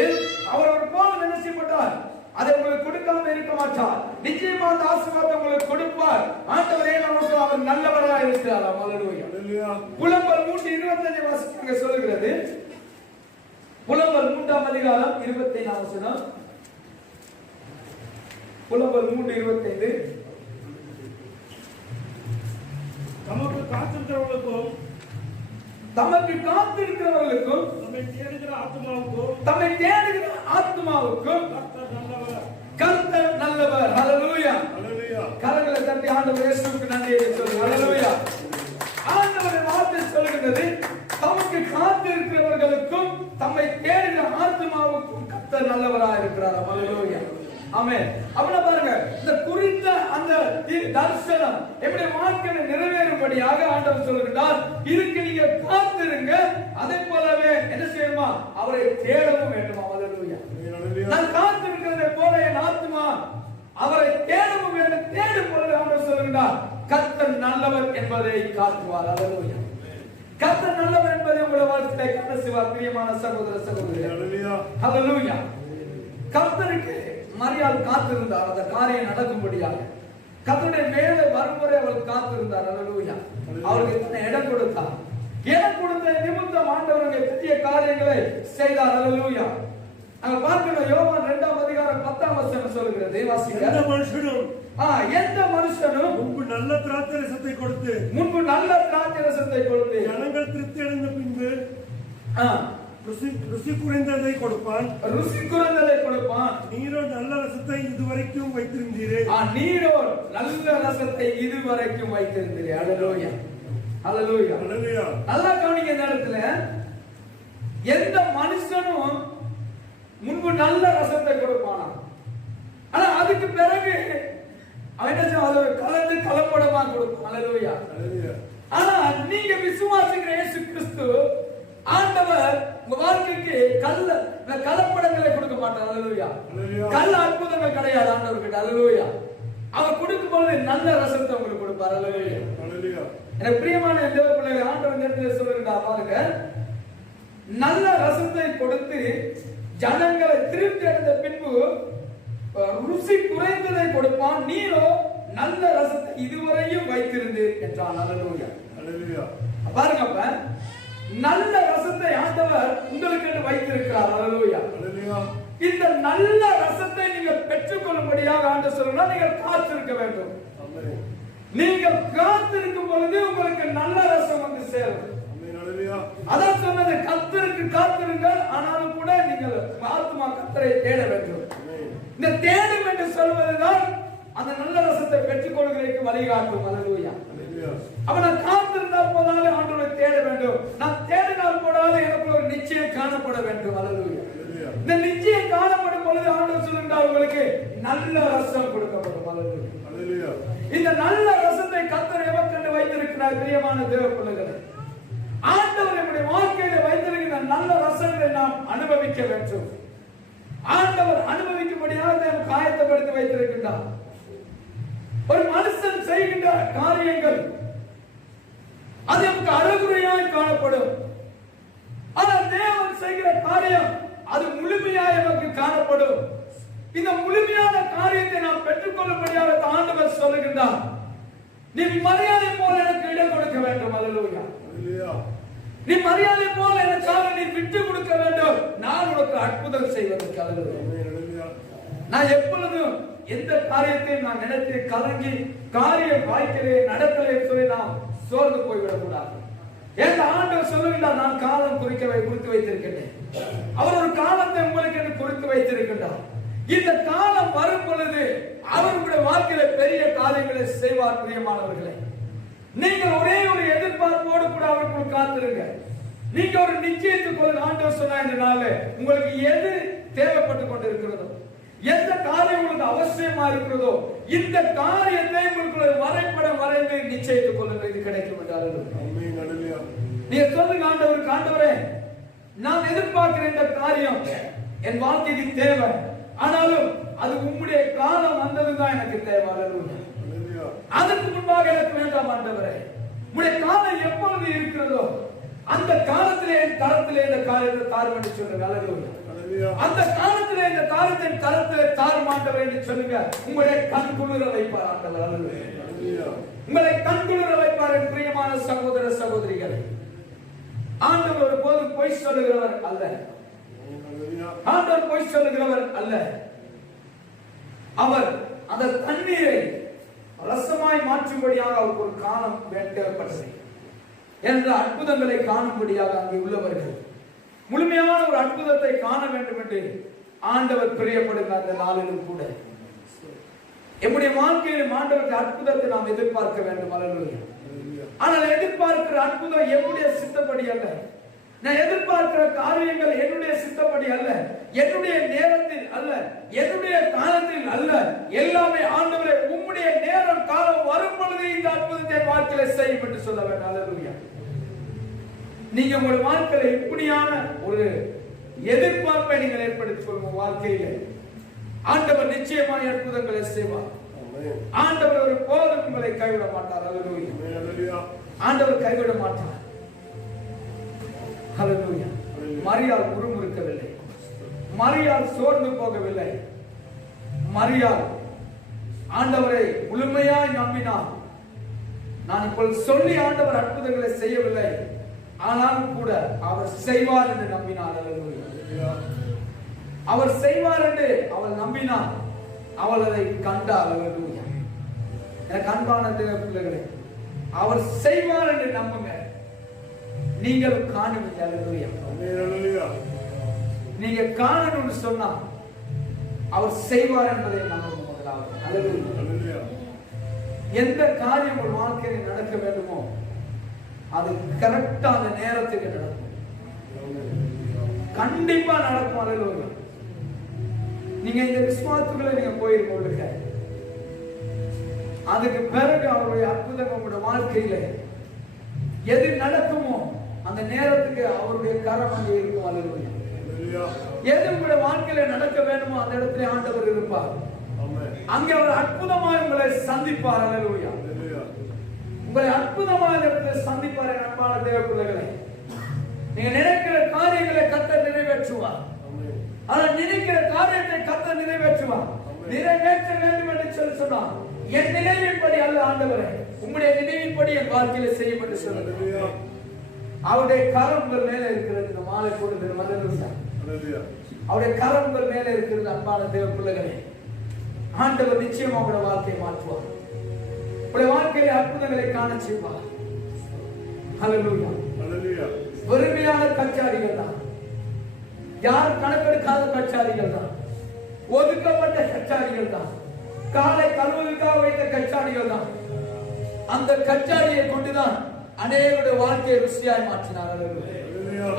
அவர் ஒரு போதும் என்ன செய்யப்பட்டார், அதை உங்களுக்கு கொடுக்காம இருக்க மாட்டார். நிச்சயமா அந்த ஆசீர்வாதத்தை உங்களுக்கு கொடுப்பார். ஆண்டவரே நமக்கு அவர் நல்லவராக இருக்கிறார். ஹல்லேலூயா. புலம்பல் 3:25 வாசிக்க சொல்லுகிறது. புலம்பல் 3ஆம் அதிகாரம் 25ஆம் வசனம். புலம்பல் 3:25. நமக்கு காத்திருக்கிறவர்களுக்கும் தமக்கு காத்திருக்கிறவர்களுக்கும் நம்மை தேடுகிற ஆத்மாவுக்கும் கர்த்தர் நல்லவர். ஹல்லேலூயா. கரங்களை தட்டி ஆண்டவர் இயேசுவுக்கு நன்றியை சொல்லுங்க. ஹல்லேலூயா. ஆண்டவருடைய வார்த்தை சொல்லுகிறது, தமக்கு காத்திருக்கிறவர்களுக்கும் தம்மை தேடுகிற ஆத்மாவுக்கும் கர்த்தர் நல்லவராக இருக்கிறார். ஹல்லேலூயா. ஆமென். அப்ப பாருங்க, இந்த குறித்த அந்த தரிசனம் எப்படி வாழ்க்கையில நிறைவேறும்படியாக ஆண்டவர் சொல்லுகிறார், இதுக்கு நீங்க காத்திருங்க. அதே போலவே என்ன செய்யணுமா, அவரை தேடவும் வேண்டுமா. ஹல்லேலூயா. நான் காத்திருக்கிறதை போல என் ஆத்மா அவரை தேடவும் வேண்டும். தேடும் பொழுது ஆண்டவர் சொல்லுகிறார், கர்த்தர் நல்லவர் என்பதை காட்டுவார். அல்லேலூயா. கர்த்தர் நல்லவர் என்பதை உங்கள் வாழ்க்கையிலே காண செய்வார். பிரியமான சகோதர சகோதரிகளே, அல்லேலூயா. கர்த்தருக்கு மரியாள் காத்திருந்தார் அந்த காரியம் நடக்கும்படியாக. கர்த்தருடைய மேலே வருமுறை அவள் காத்திருந்தார். அல்லேலூயா. அவருக்கு இத்தனை இடம் கொடுத்தார். இடம் கொடுத்த நிமித்தம் ஆண்டவருடைய பெரிய காரியங்களை செய்தார். அல்லேலூயா. அங்க பார்க்கணும், யோவான் 2ஆம் அதிகாரம் 10ஆம் வசனம் சொல்லுகிறது. வாசிங்க. எந்த மனுஷனும் முன்பு நல்ல திராட்சரசத்தை கொடுத்து ஜனங்கள் திருப்தி அடைந்த பின்பு ருசி குறைந்ததை கொடுப்பான். நீரோ நல்ல ரசத்தை இதுவரைக்கும் வைத்திருந்தீரே. அல்லேலூயா. அல்லேலூயா. அல்லேலூயா. நல்லா கவனிங்க. இந்த இடத்துல எந்த மனுஷனும் முன்பு நல்ல ரசத்தை கொடுப்பானா, ஆனா அதுக்கு பிறகு அவன் என்ன செய்வான்? கலந்து கலப்படமா கொடுப்பான். அல்லேலூயா. ஆனா நீங்க விசுவாசிக்கிற இயேசு கிறிஸ்து ஆண்டவர் உங்க வாழ்க்கைக்கு கலப்படங்களை கொடுக்க மாட்டார். அல்லேலூயா. கள்ள அற்புதங்கள் கிடையாது ஆண்டவர்கிட்ட. அல்லேலூயா. அவர் கொடுக்கும் போது நல்ல ரசத்தை உங்களுக்கு கொடுப்பார். அல்லேலூயா. எனக்கு பிரியமான தேவ பிள்ளைகளை, ஆண்டவர் நேரத்தில் சொல்லுகிறார் பாருங்க, நல்ல ரசத்தை கொடுத்து ஜனங்களை திருப்தி அடைந்த பின்பு ருசி குறைந்ததை கொடுப்பான். நீரோ நல்ல ரசத்தை இதுவரையும் வைத்திருந்து என்றான். அல்லேலூயா. பாருங்க, அப்ப நல்ல ரசத்தை ஆண்டவர் உங்களுக்கு வைத்திருக்கிறார். அல்லேலூயா. இந்த நல்ல ரசத்தை நீங்கள் பெற்றுக்கொள்ளும்படியாக ஆண்டவர் சொல்றார், நீங்கள் காத்திருக்க வேண்டும். நீங்கள் காத்திருக்கும் பொழுது உங்களுக்கு நல்ல ரசம் வந்து சேரும். அதான் சொன்னது, கர்த்தருக்கு காத்திருங்கள், ஆனாலும் கூட நீங்கள் ஆத்துமா கர்த்தரை தேட வேண்டும். இந்த தேடும் என்று சொல்வதுதான் அந்த நல்ல ரசத்தை பெற்றுக் கொள்கிறதுக்கு வழிகாட்டும். அல்லேலூயா. அப்ப நான் காத்திருந்தால் போதாலும் ஆண்டவரை தேட வேண்டும். நான் தேடினால் போதாலும் எனக்கு ஒரு நிச்சயம் காணப்பட வேண்டும். அல்லேலூயா. இந்த நிச்சயம் காணப்படும் பொழுது ஆண்டவர் சொல்லுகிறார், உங்களுக்கு நல்ல ரசம் கொடுக்கப்படும். அல்லேலூயா. இந்த நல்ல ரசத்தை கர்த்தர் எவர்கண்டு வைத்திருக்கிறார். பிரியமான தேவ பிள்ளைகளே, ஆண்டவர் நம்முடைய வாழ்க்கையில வைத்திருக்கிற நல்ல ரசங்களை நாம் அனுபவிக்க வேண்டும். ஆண்டவர் அனுபவிக்கும்படியாக காயத்தைப்படுத்தி வைத்திருக்கின்றார். ஒரு மனுஷன் செய்கின்ற காரியங்கள் அது நமக்கு அழகுறையாய் காணப்படும். ஆனால் தேவன் செய்கிற காரியம் அது முழுமையாய் நமக்கு காணப்படும். இந்த முழுமையான காரியத்தை நாம் பெற்றுக்கொள்ளும்படியாக ஆண்டவர் சொல்லுகின்றார், நீ மரியாதை போல எனக்கு இடம் கொடுக்க வேண்டும். அல்லேலூயா. நீ மரியாதை போல எனக்காக நீ விட்டு கொடுக்க வேண்டும். நான் உனக்கு அற்புதம் செய்வதற்கு. அல்லேலூயா. நான் எப்பொழுதும் எந்த காரியத்தையும் நான் நினைத்து கலங்கி காரியம் வாய்க்கலே நடக்கலே சொல்லி நாம் சோர்ந்து போய்விடக் கூடாது. ஏன் ஆண்டவர் சொல்லுகின்றார், நான் காலம் குறித்து வைத்திருக்கின்றேன். அவர் ஒரு காலத்தை உங்களுக்கு என்று குறித்து வைத்திருக்கின்றார். இந்த காலம் வரும் பொழுது அவருடைய வாழ்க்கையில பெரிய காரியங்களை செய்வார். பிரியமானவர்களே, நீங்கள் ஒரே ஒரு எதிர்பார்ப்போடு கூட அவருக்குள் காத்திருங்க. நீங்க ஒரு நிச்சயத்துக்குள்ள ஆண்டவர் சொன்னாங்க, உங்களுக்கு எது தேவைப்பட்டு கொண்டிருக்கிறதோ, எந்த காரியம் உங்களுக்கு அவசியமா இருக்கிறதோ, இந்த காரியத்தை உங்களுக்கு வரைபடம் வரைந்து நிச்சயித்துக் கொள்ளுங்கள். இது கிடைக்கும் என்றால் நீங்க சொல்லுங்க, ஆண்டவரே நான் எதிர்பார்க்கிற இந்த காரியம் என் வாழ்க்கைக்கு தேவை, ஆனாலும் அது உம்முடைய காலம் வந்ததுதான் எனக்கு தேவை. அதற்கு முன்பாக எனக்கு வேண்டாம் ஆண்டவரே. உம்முடைய காலம் எப்பொழுது இருக்கிறதோ அந்த காலத்திலே என் கரத்திலே இந்த காரியத்தை தாரும் என்று சொல்லுங்க. அந்த காலத்திலே இந்த காரியத்தை கரத்திலே தாரும் ஆண்டவரே என்று சொல்லுங்க. உங்களுடைய கண்குளிர வைப்பார் ஆண்டவர். உங்களை கண்குளிர வைப்பார். என் பிரியமான சகோதர சகோதரிகளை, ஆண்டவர் ஒருபோதும் பொய் சொல்லுகிறவர் அல்ல. ஆண்டவர் பொய் சொல்லுகிறவர் அல்ல. அவர் அந்த தண்ணீரை ரசமாய் மாற்றும்படியாக அவருக்கு ஒரு காலம் தேவைப்பட்டது என்ற அற்புதங்களை காணும்படியாக அங்கே உள்ளவர்கள் முழுமையான ஒரு அற்புதத்தை காண வேண்டும் என்று ஆண்டவர் பிரியப்படுகிற அந்த நாளிலும் கூட நம்முடைய வாழ்க்கையிலும் ஆண்டவருடைய அற்புதத்தை நாம் எதிர்பார்க்க வேண்டும். அல்லேலூயா. ஆனால் எதிர்பார்க்கிற அற்புதம் என்னுடைய சித்தப்படி அல்ல. நான் எதிர்பார்க்கிற காரியங்கள் என்னுடைய சித்தப்படி அல்ல, என்னுடைய நேரத்தில் அல்ல, என்னுடைய காலத்தில் அல்ல. எல்லாமே ஆண்டவரே உம்முடைய நேரம் காலம் வரும் பொழுது இந்த அற்புதத்தை வாழ்க்கையில செய்யும் என்று சொல்ல வேண்டும். அல்லேலூயா. நீங்க உங்களுடைய வாழ்க்கையில இப்படியான ஒரு எதிர்பார்ப்பை நீங்கள் ஏற்படுத்திக் கொள்ளும் வாழ்க்கையில ஆண்டவர் நிச்சயமான அற்புதங்களை செய்வார். ஆண்டவர் ஒரு போதும் உங்களை கைவிட மாட்டார். அல்லேலூயா. ஆண்டவர் கைவிட மாட்டார். அல்லேலூயா. மரியாள் முறுமுறுக்கவில்லை, மரியாள் சோர்ந்து போகவில்லை. மரியாள் ஆண்டவரை முழுமையாய் நம்பினார். நான் இப்பொழுது சொல்லி ஆண்டவர் அற்புதங்களை செய்யவில்லை, ஆனாலும் கூட அவர் செய்வார் என்று நம்பினார். அல்லேலூயா. அவர் செய்வார் என்று அவள் நம்பினார். அவள் அதை கண்டாள். அல்லேலூயா. எனக்கு அன்பான தேவ பிள்ளைகளே, அவர் செய்வார் என்று நம்புங்க, நீங்கள் காணுவீங்க. அல்லேலூயா. நீங்க காணணும்னு சொன்னா அவர் செய்வார் என்பதை நம்புங்க. அல்லேலூயா. எந்த காரியம் ஒரு வாழ்க்கையில் நடக்க வேண்டுமோ அது கரெக்டா அந்த நேரத்துக்கு நடக்கும், கண்டிப்பா நடக்கும். அல்லேலூயா. நீங்க இந்த விசுவாசத்துக்குள்ள நீங்க போயிருக்க, அதுக்கு பிறகு அவருடைய அற்புதம் உங்களுடைய வாழ்க்கையில எது நடக்குமோ அந்த நேரத்துக்கு அவருடைய கரம் அங்கே இருக்கும். அல்லேலூயா. எது உங்களுடைய வாழ்க்கையில நடக்க வேண்டுமோ அந்த இடத்துல ஆண்டவர் இருப்பார். அங்கே அவர் அற்புதமாக உங்களை சந்திப்பார். அல்லேலூயா. உங்களை அற்புதமாக இடத்துல சந்திப்பார். அன்பான தேவ பிள்ளைகளே, நீங்க நினைக்கிற காரியங்களை கர்த்தர் நிறைவேற்றுவார். ஆனால் நினைக்கிற காரியத்தை கர்த்தர் நிறைவேற்றுவார். நிறைவேற்ற வேண்டும் என்று சொல்லி சொன்னார். என் நினைவின்படி அல்ல ஆண்டவரே, உங்களுடைய நினைவின்படி என் வாழ்க்கையில செய்யும் என்று சொல்லுங்க. அவருடைய கரம் உங்கள் மேல இருக்கிறது. இந்த மாலை கொடுத்து அவருடைய கரம் உங்கள் மேல இருக்கிறது. அன்பான தேவ பிள்ளைகளே, ஆண்டவர் நிச்சயமா உங்களுடைய வாழ்க்கையை மாற்றுவார். உங்களுடைய வாழ்க்கையில அற்புதங்களை காண செய்வார். அல்லேலூயா. வெறுமையான கச்சாடிகள் தான், யார் கணக்கெடுக்காத கச்சாடிகள் தான், ஒதுக்கப்பட்ட கச்சாடிகள் தான், காலை கழுவுக்காக வைத்த கச்சாடிகள் தான். அந்த கச்சாடியை கொண்டுதான் அநேகருடைய வாழ்க்கையை ருசியாய் மாற்றினார்.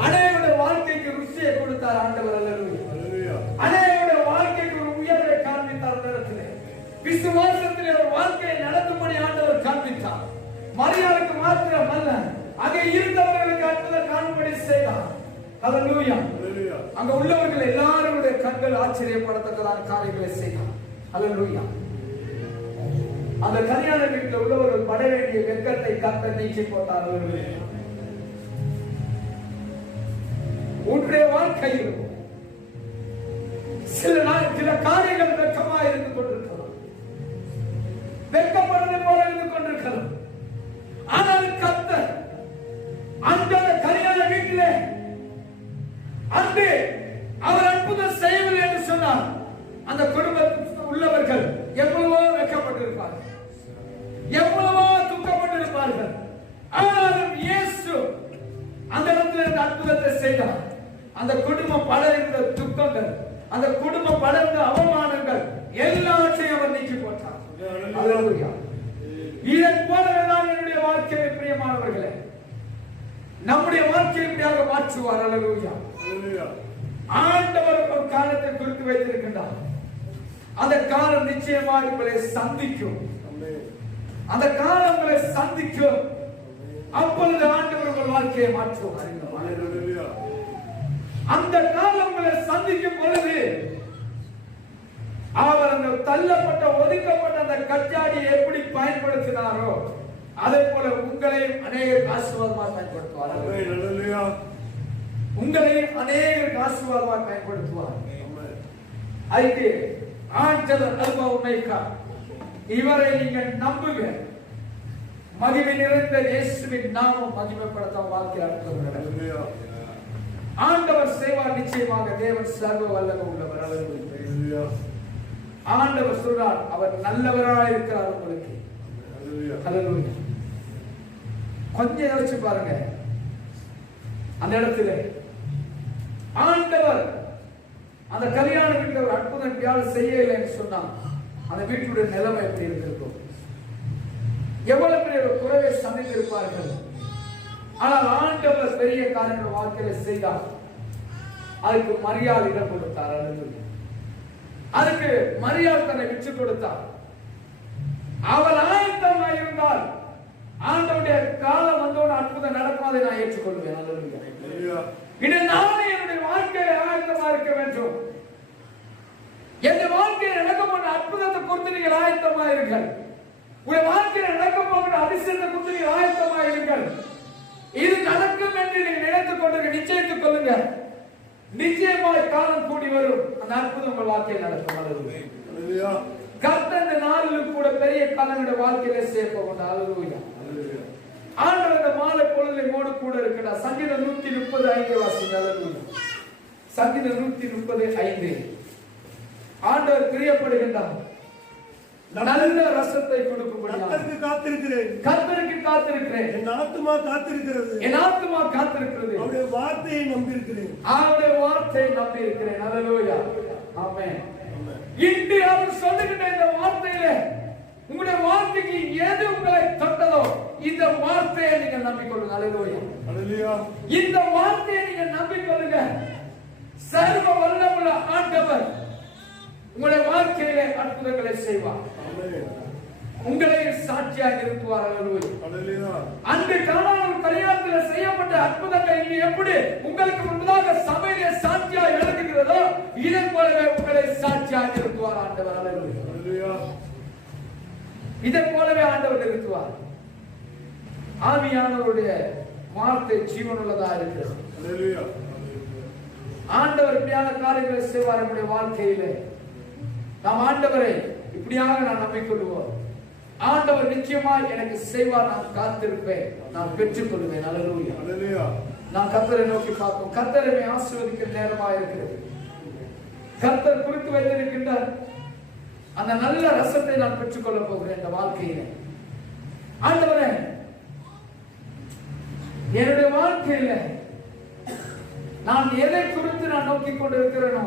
அநேகருடைய வாழ்க்கைக்கு ருசியை கொடுத்தார் ஆண்டவர். அல்லேலூயா. அநேகருடைய வாழ்க்கைக்கு ஒரு உயர்வை காண்பித்தார். நேரத்திலே விசுவாசத்திலே ஒரு வாழ்க்கையை நடத்தும்படி ஆண்டவர் காண்பித்தார். மரியாளுக்கு மாத்திரம் அல்ல, அங்கே இருந்தவர்களுக்கு அற்புதம் காணும்படி செய்தார். அல்லேலூயா. அங்க உள்ளவர்கள் எல்லாருடைய கண்கள் ஆச்சரியப்படத்தக்கதான காரியங்களை செய்தார். அல்லேலூயா. அந்த கல்யாண வீட்டில் உள்ளவர்கள் பட வேண்டிய வெட்கத்தை கர்த்தர் நீக்கி போட்டார். உன்னுடைய வாழ்க்கையில் சில காரியங்கள் வெட்கமாக இருந்து கொண்டிருக்கலாம், வெட்கப்படுவது போல இருந்து கொண்டிருக்கலாம். ஆனால் கர்த்தர் அந்த கல்யாண வீட்டிலே அன்று அவர் அற்புதம் செய்யவில்லை என்று சொன்னார். அந்த குடும்பத்தில் உள்ளவர்கள் எவ்வளவோ வெட்கப்பட்டிருப்பார்கள், எவ்வளவோ துக்கப்பட்டிருப்பார்கள். ஆனாலும் இயேசு அந்த இடத்துல இருந்த அற்புதத்தை செய்தார். அந்த குடும்பம் பலர்ந்த துக்கங்கள், அந்த குடும்பம் பலர்ந்த அவமானங்கள் எல்லாவற்றையும் அவர் நீக்கி போட்டார். அல்லேலூயா. இதை போலதான் என்னுடைய வாழ்க்கையை பிரியமானவர்களே, நம்முடைய வாழ்க்கையை இப்படியாக மாற்றுவார். அல்லேலூயா. ஆண்டவர் ஒரு காலத்தை குறித்து வைத்திருக்கின்றார். அந்த காலம் நிச்சயமாக உங்களை சந்திக்கும். அந்த காலம் உங்களை சந்திக்கும். அப்பொழுது ஆண்டவர் உங்கள் வாழ்க்கையை மாற்றுவார். அந்த காலம் உங்களை சந்திக்கும் பொழுது அவர் அந்த தள்ளப்பட்ட ஒதுக்கப்பட்ட அந்த கச்சாடியை எப்படி பயன்படுத்தினாரோ அதே போல உங்களையும் அநேகருக்கு ஆசீர்வாதமாக பயன்படுத்துவார். உங்களையும் அநேகருக்கு ஆசீர்வாதமாக பயன்படுத்துவார். அதுக்கு ஆண்டவர் அல்பா உமைக்கா, இவரை நீங்கள் நம்புங்க. மகிமை நிறைந்த இயேசுவின் நாமம் மகிமைப்படுத்த வாழ்க்கை அற்புதம். ஆண்டவர் செய்வார் நிச்சயமாக. தேவன் சர்வ வல்லமை உள்ளவர். அல்லேலூயா. ஆண்டவர் சொல்றார், அவர் நல்லவராய் இருக்கிறார் உங்களுக்கு. அல்லேலூயா. கொஞ்சம் யோசிச்சு பாருங்க, அந்த இடத்துல ஆண்டவர் அந்த கல்யாண வீட்டில் ஒரு அற்புதம் யாரும் செய்யலைன்னு சொன்னா அந்த வீட்டுடைய நிலைமை எப்படி இருந்திருக்கும்? எவ்வளவு பெரிய ஒரு குறைவை சந்தித்திருப்பார்கள். ஆனால் ஆண்டவர் பெரிய காரியங்கள் வாழ்க்கையில செய்தார். அதுக்கு மரியாதை இடம் கொடுத்தார். அதுக்கு மரியாதை தன்னை விற்று கொடுத்தார். அவள் ஆயத்தமாக இருந்தால் ஆண்டவருடைய காலம் வந்தோட அற்புதம் நடக்கும். அதை நான் ஏற்றுக்கொள்வேன். நானே என்னுடைய வாழ்க்கையை ஆயத்தமா இருக்க வேண்டும். என் வாழ்க்கையை நடக்கும் அற்புதத்தை குறித்து நீங்கள் ஆயத்தமாயிருங்கள். உங்களுடைய வாழ்க்கையில் நடக்க போகிற அதிசயத்தை குறித்து நீங்கள் ஆயத்தமாயிருங்கள். இது நடக்கும் என்று நீங்கள் நினைத்துக் கொண்டு நிச்சயித்துக் கொள்ளுங்க. நிச்சயமாய் காலம் கூடி வரும். அந்த அற்புதம் உங்கள் வாழ்க்கையில் நடக்கும். அல்லேலூயா. கர்த்தர் இந்த நாளிலும் கூட பெரிய காலங்களுடைய வாழ்க்கையில சேர்ப்போம். அல்லேலூயா. ஆண்டவர் இந்த மாலை பொழுதிலே மோடு கூட இருக்கிறார். சங்கீதம் 130:5 வாசிங்க. அல்லேலூயா. சங்கீதம் 130:5. ஆண்டவர் பிரியப்படுகின்றார். நல்ல ரசத்தை கொடுக்கும்படியாக கர்த்தருக்கு காத்திருக்கிறேன். என் ஆத்துமா காத்திருக்கிறது. என் ஆத்துமா காத்திருக்கிறது. அவருடைய வார்த்தையை நம்பியிருக்கிறேன். அவருடைய வார்த்தையை நம்பியிருக்கிறேன். அல்லேலூயா. ஆமென். இன்று அவர் சொல்லுகின்ற இந்த வார்த்தையிலே உங்களுடைய வார்த்தைக்கு எது உங்களை தொட்டதோ இந்த வார்த்தையை நீங்கள் நம்பிக்கொள்ளுங்க. அல்லேலூயா. அல்லேலூயா. இந்த வார்த்தையை நீங்கள் நம்பிக்கொள்ளுங்க. சர்வ வல்லமையுள்ள ஆண்டவர் உங்களுடைய வாழ்க்கையிலே அற்புதங்களை செய்வார். உங்களை சாட்சியாக இருப்பார். அல்லேலூயா. அன்று கானான் கல்யாணத்தில் செய்யப்பட்ட அற்புதங்கள் இன்று எப்படி உங்களுக்கு முன்பதாக சபையிலே சாட்சியாக விளங்குகிறதோ இதே போலவே உங்களை சாட்சியாக இருப்பார் ஆண்டவர். அல்லேலூயா. இதே போலவே ஆண்டவர் இருக்குவார். ஆவியானவருடைய வார்த்தை ஜீவனுள்ளதா இருக்கிறது. அல்லேலூயா. ஆண்டவர் இப்படியான காரியங்களை செய்வார் நம்முடைய வாழ்க்கையிலே. நாம் ஆண்டவரை இப்படியாக நான் நம்பிக்கொள்வோம். ஆண்டவர் நிச்சயமாய் எனக்கு செய்வார். நான் காத்திருப்பேன். நான் பெற்றுக் கொள்வேன். அல்லேலூயா. அல்லேலூயா. நான் கர்த்தரை நோக்கி பார்ப்போம். கர்த்தரை ஆசீர்வதிக்கிற நேரமாக இருக்கிறது. கர்த்தர் குறித்து வைத்திருக்கின்ற அந்த நல்ல ரசத்தை நான் பெற்றுக் கொள்ள போகிறேன் இந்த வாழ்க்கையில. ஆண்டவரே என்னுடைய வாழ்க்கையில நான் எதை குறித்து நான் நோக்கிக் கொண்டிருக்கிறேனோ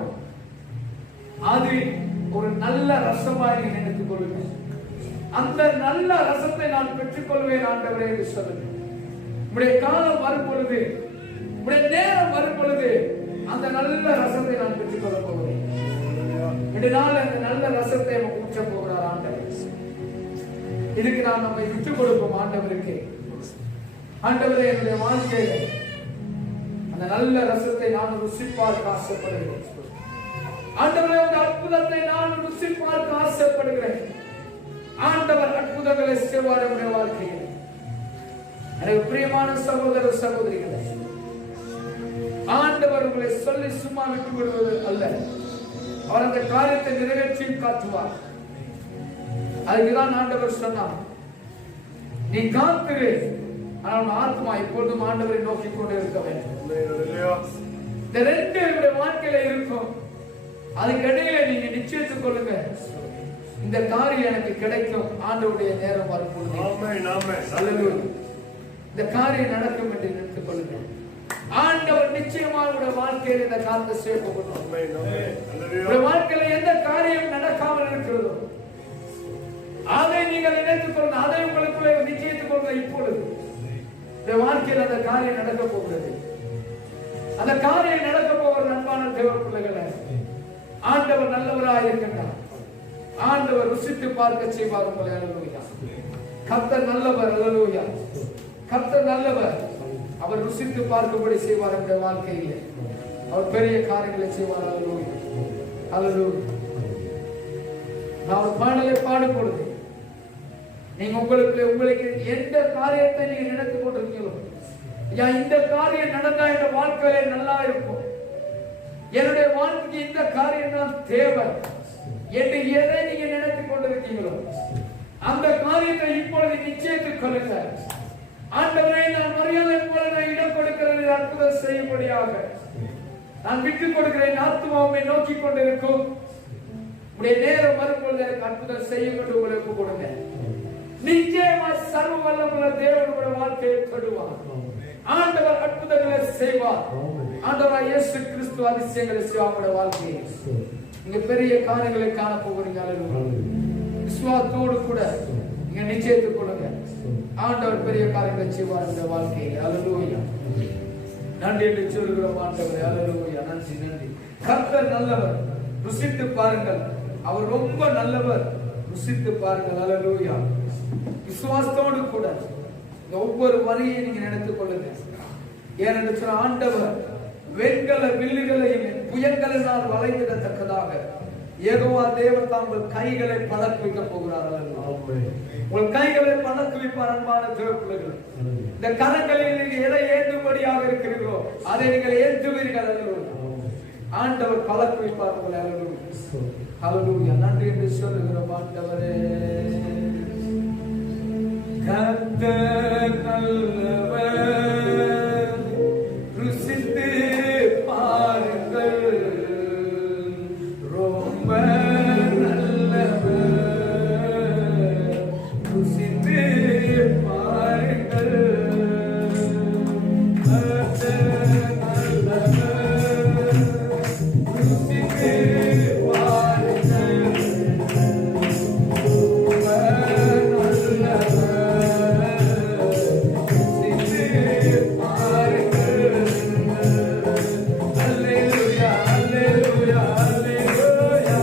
அது ஒரு நல்ல ரசமாய் நினைத்துக் கொள்வேன். அந்த நல்ல ரசத்தை நான் பெற்றுக் கொள்வேன் ஆண்டவரே என்று சொல்லுங்க. உங்களுடைய காலம் வரும் பொழுது, உங்களுடைய நேரம் வரும் பொழுது அந்த நல்ல ரசத்தை நான் பெற்றுக் கொள்ள போகிறேன். நாள் அந்த நல்ல ரசத்தை ஊற்ற போகிறார் ஆண்டவர். இதுக்கு நான் நம்மை விட்டுக் கொடுப்போம் ஆண்டவருக்கு. ஆண்டவரே என்னுடைய வாழ்க்கையில அந்த நல்ல ரசத்தை நான் ருசி பார்க்க ஆசைப்படுகிறேன். ஆண்டவரே அந்த அற்புதத்தை நான் ருசி பார்க்க ஆசைப்படுகிறேன். ஆண்டவர் அற்புதங்களை செய்வார் என்னுடைய வாழ்க்கையில். எனக்கு பிரியமான சகோதர சகோதரிகளே, ஆண்டவர் உங்களை சொல்லி சும்மா விட்டு விடுவது அல்ல. அவர் அந்த காரியத்தை நிறைவேற்றி காட்டுவார். அதுக்குதான் ஆண்டவர் சொன்னார், நீ காத்திரு, ஆனால் ஆத்மா எப்பொழுதும் ஆண்டவரை நோக்கி கொண்டு இருக்க வேண்டும். இந்த ரெண்டு என்னுடைய வாழ்க்கையில இருக்கும். அதுக்கு இடையில நீங்க நிச்சயித்துக் கொள்ளுங்க, இந்த காரியம் எனக்கு கிடைக்கும். ஆண்டவருடைய நேரம் வரும்போது இந்த காரியம் நடக்கும் என்று நினைத்துக் கொள்ளுங்க. ஆண்டவர் நிச்சயமாக வாழ்க்கையில் இந்த காலத்தை சேர்க்கணும். வாழ்க்கையில எந்த காரியம் நடக்காமல் இருக்கிறதோ அதை நீங்கள் நினைத்துக் கொள்ளுங்க. அதை உங்களுக்குள்ளே நிச்சயித்துக் கொள்ளுங்க. இப்பொழுது வாழ்க்கையில் அந்த காரியம் நடக்க போகிறது. அந்த காரியம் நடக்க போகிற அன்பான தேவ பிள்ளைகளை, ஆண்டவர் நல்லவராக இருக்கின்றார். ஆண்டவர் ருசித்து பார்க்க செய்வார் உங்களை. அல்லேலூயா. கர்த்தர் நல்லவர். அல்லேலூயா. கர்த்தர் நல்லவர். அவர் ருசித்து பார்க்கும்படி செய்வார் நம்முடைய வாழ்க்கையிலே. அவர் பெரிய காரியங்களை செய்வார். அல்லேலூயா. அல்லேலூயா. நான் ஒரு பாடலை பாடும் பொழுது நீங்க உங்களுக்கு எந்த காரியத்தை நீங்க நினைத்துக் கொண்டிருக்கீங்களோ, இந்த காரியம் நடந்தா என்ற வாழ்க்கையில நல்லா இருக்கும், என்னுடைய வாழ்க்கைக்கு இந்த காரியம் தான் தேவை என்று எதை நீங்க நினைத்துக் கொண்டிருக்கீங்களோ அந்த காரியத்தை இப்பொழுது நிச்சயித்துக் கொள்ளுங்க. ஆண்டவரை நான் மரியாதை போல இடம் கொடுக்கிறது, அற்புதம் செய்யும்படியாக நான் விட்டுக் கொடுக்கிறேன். ஆத்மாவை நோக்கி கொண்டிருக்கும். உடைய நேரம் வரும்பொழுது எனக்கு அற்புதம் செய்யும் என்று உங்களுக்கு கொடுங்க. நிச்சயமாக சர்வ வல்லமையுள்ள தேவனுடைய வாழ்க்கையை தொடுவார். ஆண்டவர் அற்புதங்களை செய்வார். ஆண்டவராய் இயேசு கிறிஸ்து அதிசயங்களை செய்வார். வாழ்க்கையை நீங்க பெரிய காரியங்களை காண போகிறீங்க. விசுவாசத்தோடு கூட நீங்க நிச்சயித்துக் கொள்ளுங்க. ஆண்டவர் பெரிய காரியங்களை செய்வார் இந்த வாழ்க்கையில். அல்லேலூயா. நன்றி என்று சொல்கிறோம் ஆண்டவரே. அல்லேலூயா. நன்றி, நன்றி. கர்த்தர் நல்லவர், ருசித்து பாருங்கள். அவர் ரொம்ப நல்லவர், ருசித்து பாருங்கள். அல்லேலூயா. விசுவாசத்தோடு கூட ஒவ்வொரு வரியை நீங்க நினைத்துக் கொள்ளுங்க. ஏனென்று சொன்ன ஆண்டவர் வெண்கல வில்லுகளையும் புயல்களினால் வளைந்திடத்தக்கதாக யெகோவா தேவன் தாம் உங்கள் கைகளை பழக்குவிக்க போகிறார். உங்கள் கைகளை பழக்குவிப்பார். அன்பான தேவ பிள்ளைகள், இந்த கரங்களில் நீங்கள் எதை ஏற்றும்படியாக இருக்கிறீர்களோ அதை நீங்கள் ஏற்றுவீர்கள். ஆண்டவர் பழக்குவிப்பார் உங்களை. ஹல்லேலூயா. நன்றி என்று சொல்லுகிறோம் ஆண்டவரே. கர்த்தர் நல்லவர், ருசித்து பாருங்கள், ரொம்ப நல்லவர், ருசித்து பாருங்கள். கர்த்தர் நல்லவர், ருசித்து பாருங்கள், ரொம்ப Hallelujah, hallelujah, hallelujah.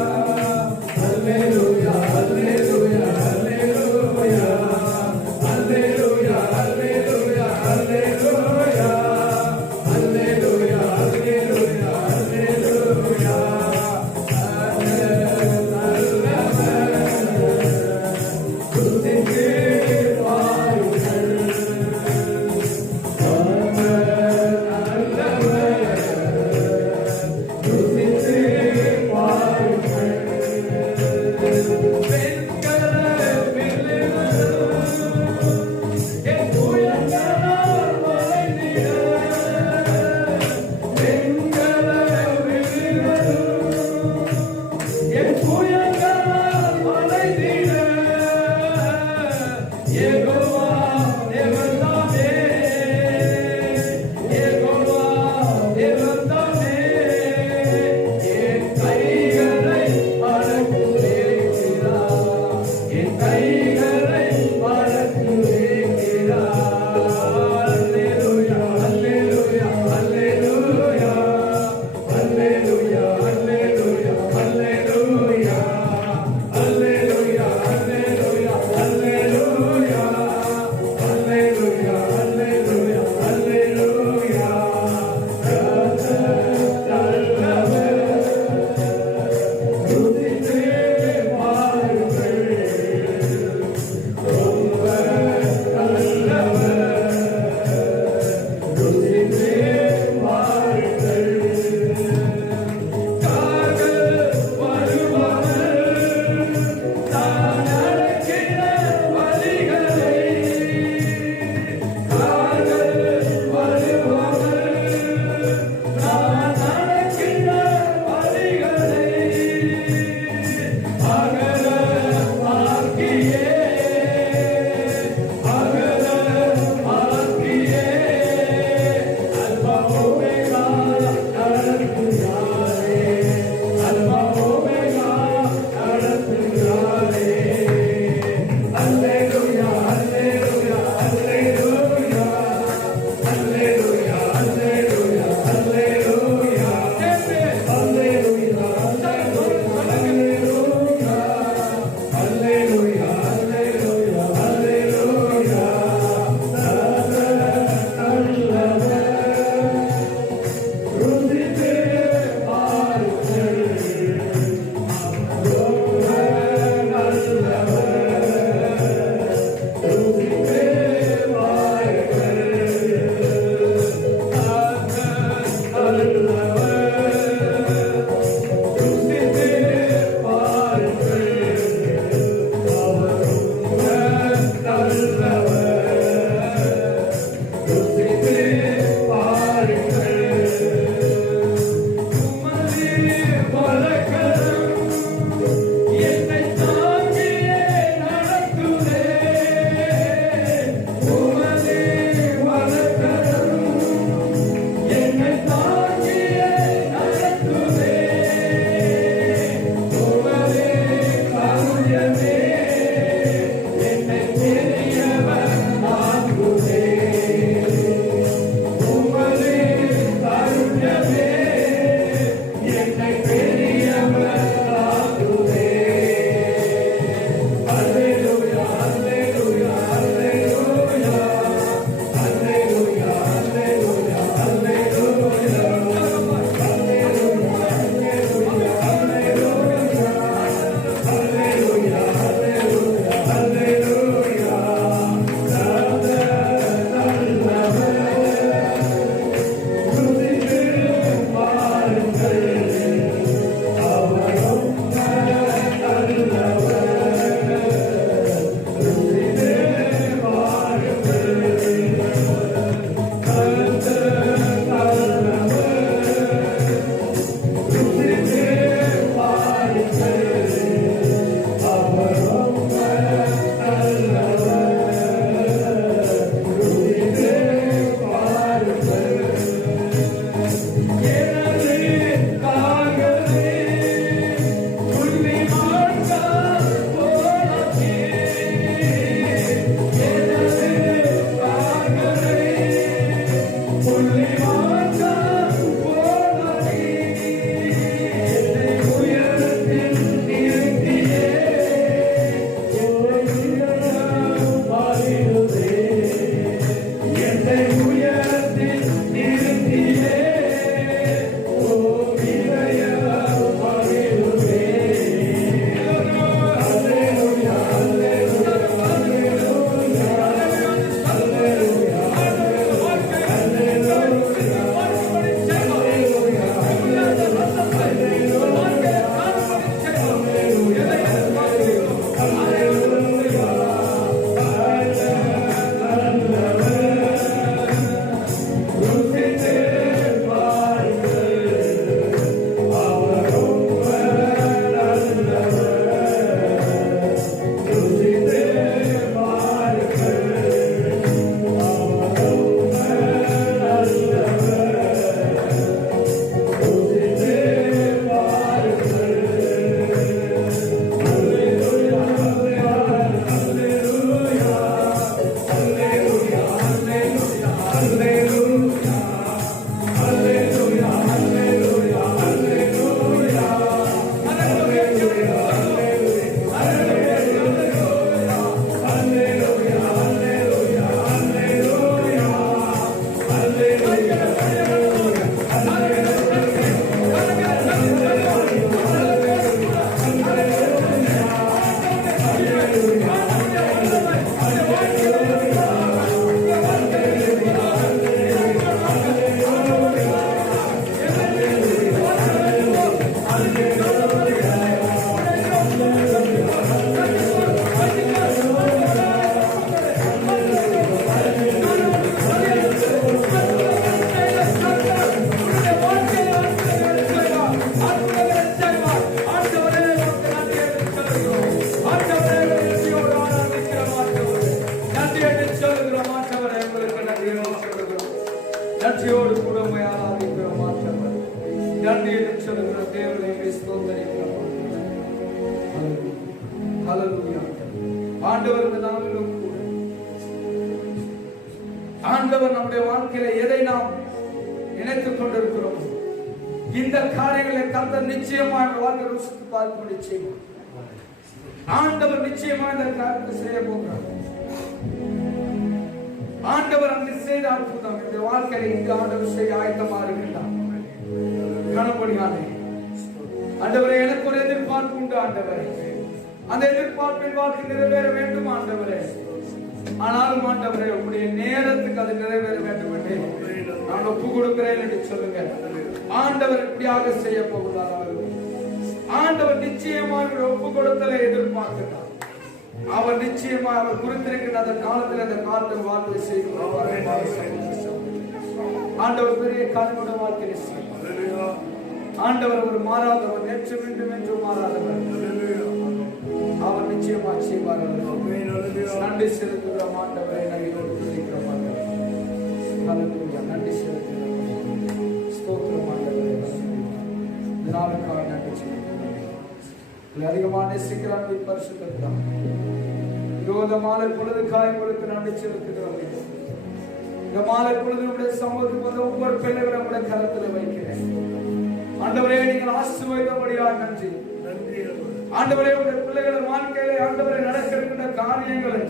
ஆண்டவர் இந்த நாளிலும் கூட ஆண்டவர் நம்முடைய வாழ்க்கையில எதை நாம் நினைத்துக் கொண்டிருக்கிறோம், இந்த காரியங்களை கர்த்தர் நிச்சயமாக வாழ்க்கை ருசித்து பார்க்க நிச்சயம் ஆண்டவர் நிச்சயமாக இந்த காரியத்தை செய்ய போகிறார். ஆண்டவர் அங்கு செய்த அற்புதம் இந்த வாழ்க்கையை இங்கு ஆண்டவர் செய்ய ஆயத்தமா இருக்கின்றார். கணபடியானே ஆண்டவரே, எனக்கு ஒரு எதிர்பார்ப்பு உண்டு ஆண்டவரே, அந்த எதிர்பார்ப்பின் வாழ்க்கை நிறைவேற வேண்டும் ஆண்டவரே. ஆனாலும் ஆண்டவரே, உங்களுடைய நேரத்துக்கு அது நிறைவேற வேண்டும் என்று நான் ஒப்பு கொடுக்கிறேன் என்று சொல்லுங்க. ஆண்டவர் இப்படியாக செய்ய போகிறார். ஆண்டவர் நிச்சயமாக ஒப்பு கொடுத்தலை எதிர்பார்க்கிறார். அவர் நிச்சயமாக அவர் குறித்திருக்கிற அந்த காலத்தில் அந்த காலத்தை வாழ்க்கை செய்து ஆண்டவர் பெரிய காலத்தோட வாழ்க்கையை செய்வார். ஆண்டவர் ஒரு மாறாதவர், நேற்று மீண்டும் என்று மாறாதவர். அவர் நிச்சயமாக செய்வார். நன்றி செலுத்துகிறோம் ஆண்டவரை, நகையோடு துதிக்கிறோம் ஆண்டவரே. ஹல்லேலூயா, நன்றி செலுத்துகிறோம். ஸ்தோத்திரம் ஆண்டவரே. இந்த நாளுக்காக நன்றி செலுத்துகிறோம். அதிகமான நேசிக்கிறான் பரிசுத்தம் இந்த மாலை பொழுது காயங்களுக்கு நன்றி செலுத்துகிறோம். இந்த மாலை பொழுது உடைய சமூகத்துக்கு வந்து ஒவ்வொரு பிள்ளைகளும் உடைய கரத்தில் வைக்கிறேன் ஆண்டவரே. நீங்கள் ஆசீர்வதித்தபடியாக நன்றி ஆண்டவரே. உடைய பிள்ளைகளின் வாழ்க்கையிலே ஆண்டவரே நடக்கின்ற காரியங்களை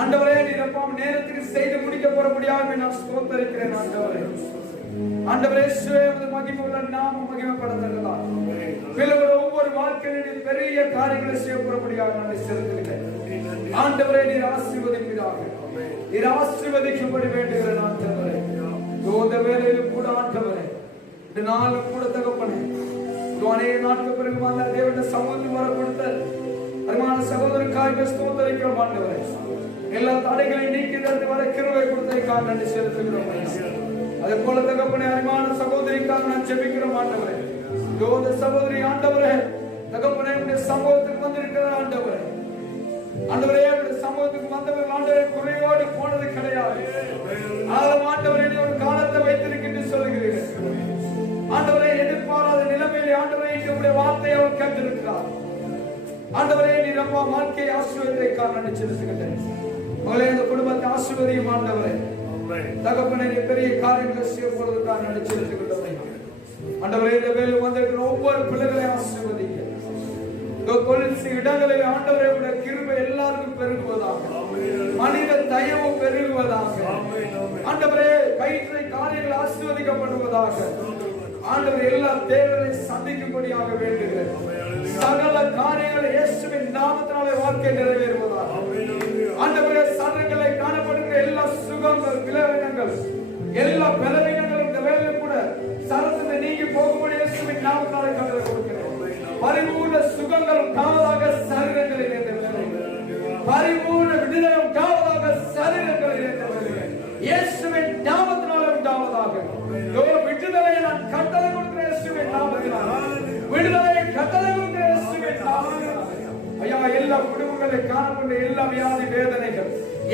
ஆண்டவரே நீர் அப்பாவும் நேரத்துக்கு செய்து முடிக்க போறபடியாக நான் ஸ்தோத்தரிக்கிறேன் ஆண்டவரே. ஆண்டவரே, இயேசுவே மகிமையுள்ள நாமம் மகிமைப்படுத்தட்டும். பிள்ளைகளோட ஒவ்வொரு வாழ்க்கையிலும் பெரிய காரியங்களை செய்ய போறபடியாக நான் செலுத்துகிறேன் ஆண்டவரே. நீர் ஆசீர்வதிப்பீராக, நீர் ஆசீர்வதிக்கும்படி வேண்டுகிறேன் ஆண்டவரே. இந்த வேலையிலும் கூட ஆண்டவரே, இந்த நாளும் கூட தகப்பனே, அநேக நாட்கள் பிறகு வந்த தேவனுடைய சமூகத்தில் வர கொடுத்த அருமையான சகோதரருக்காக ஸ்தோத்திரிக்கிறோம் ஆண்டவரே. எல்லா தடைகளையும் நீக்கி தந்து வர கிருபை கொடுத்ததற்காக நன்றி செலுத்துகிறோம். அதே போல தகப்பனே, அருமையான சகோதரிக்காக நான் ஜெபிக்கிறோம் ஆண்டவரே. இந்த சகோதரி ஆண்டவரே தகப்பனே உடைய சமூகத்துக்கு வந்திருக்கிற ஆண்டவரே, ஆண்டவரே உடைய சமூகத்துக்கு வந்தவர்கள் ஆண்டவரே குறையோடு போனது கிடையாது. ஆண்டவரே நீ ஒரு காலத்தை வைத்திருக்கின்ற சொல்லுகிறீர்கள் ஆண்டவரே. எதிர்பாராத நிலைமையிலே ஆண்டவரே உடைய வார்த்தையை அவர் கேட்டிருக்கிறார் ஆண்டவரே. நீ நம்ம வாழ்க்கையை ஆசீர்வதிக்காக நன்றி செலுத்துகிறேன். உங்களே இந்த குடும்பத்தை ஆசீர்வதியும் ஆண்டவரே. தகப்பனே, பெரிய காரியங்களை செய்ய போறதுக்காக நன்றி செலுத்துகிறேன் ஆண்டவரே. இந்த வேலை வந்திருக்கிற ஒவ்வொரு பிள்ளைகளையும் ஆசீர்வதிக்க, தொழில் இடங்களில் ஆண்டவரே உடைய கிருபை எல்லாருக்கும் பெருகுவதாக, மனித தயவு பெருகுவதாக ஆண்டவரே. கயிற்றை காரியங்கள் ஆசீர்வதிக்கப்படுவதாக ஆண்டவர் எல்லா தேவைகளை சந்திக்கும்படியாக வேண்டுகிறேன். சகல காரியங்களை இயேசுவின் நாமத்தினாலே வாழ்க்கை நிறைவேறுவதாக ஆண்டவரே. சடங்களை காணப்படுகிற எல்லா சுகங்கள் விளைவினங்கள் எல்லா பலவீனங்களும் இந்த வேலையில் கூட சரத்தை நீங்கி போகும்படி இயேசுவின் நாமத்தினாலே கட்டளை கொடுக்கிறேன். பரிபூர்ண சுகங்களும் தாவதாக சரீரங்களில் பரிபூர்ண விடுதலும் தாவதாக சரீரங்களில் இயேசுவின் நாமத்தினாலே உண்டாவதாக. விடுதலை நான் கட்டளை கொடுக்கிறேன் இயேசுவின் நாமத்தினாலே. விடுதலை கட்டளை கொடுக்கிறேன் இயேசுவின் நாமத்தினாலே. ஐயா, எல்லா குடும்பங்களை காணக்கூடிய எல்லா வியாதி வேதனைகள்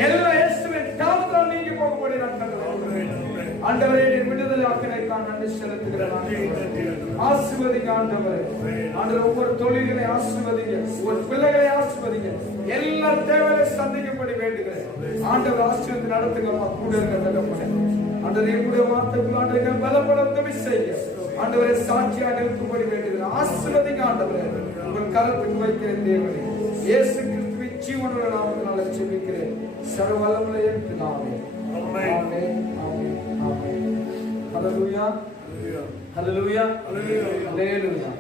எல்லா இயேசுவின் நாமத்தினாலே நீங்கி போகும்படி நான் கட்டளை கொடுக்கிறேன் ஆண்டவரே. நீர் விடுதலை ஆக்கினைக்காக நன்றி செலுத்துகிறேன். ஆசீர்வதிங்க ஆண்டவரே. ஆண்டவர் ஒவ்வொரு தொழில்களை ஆசீர்வதிங்க, ஒவ்வொரு பிள்ளைகளை ஆசீர்வதிங்க, எல்லா தேவையை சந்திக்கும்படி வேண்டுகிறேன் ஆண்டவர். ஆசீர்வதி நடத்துங்க கூட இருக்க ஆண்டவரே. என்னுடைய வார்த்தைக்கு ஆண்டவரை பலப்பட உதவி செய்ய ஆண்டவரை சாட்சியாக இருக்கும்படி வேண்டுகிறேன். ஆசீர்வதிங்க ஆண்டவரே. உங்கள் கரத்துக்கு வைக்கிறேன் தேவனே. இயேசு கிறிஸ்துவின் ஜீவனுள்ள நாமத்தினால ஜெபிக்கிறேன் சர்வ வல்லமையுள்ள என் பிதாவே. ஆமென், ஆமென், ஆமென். ஹல்லேலூயா, ஹல்லேலூயா, ஹல்லேலூயா, ஹல்லேலூயா.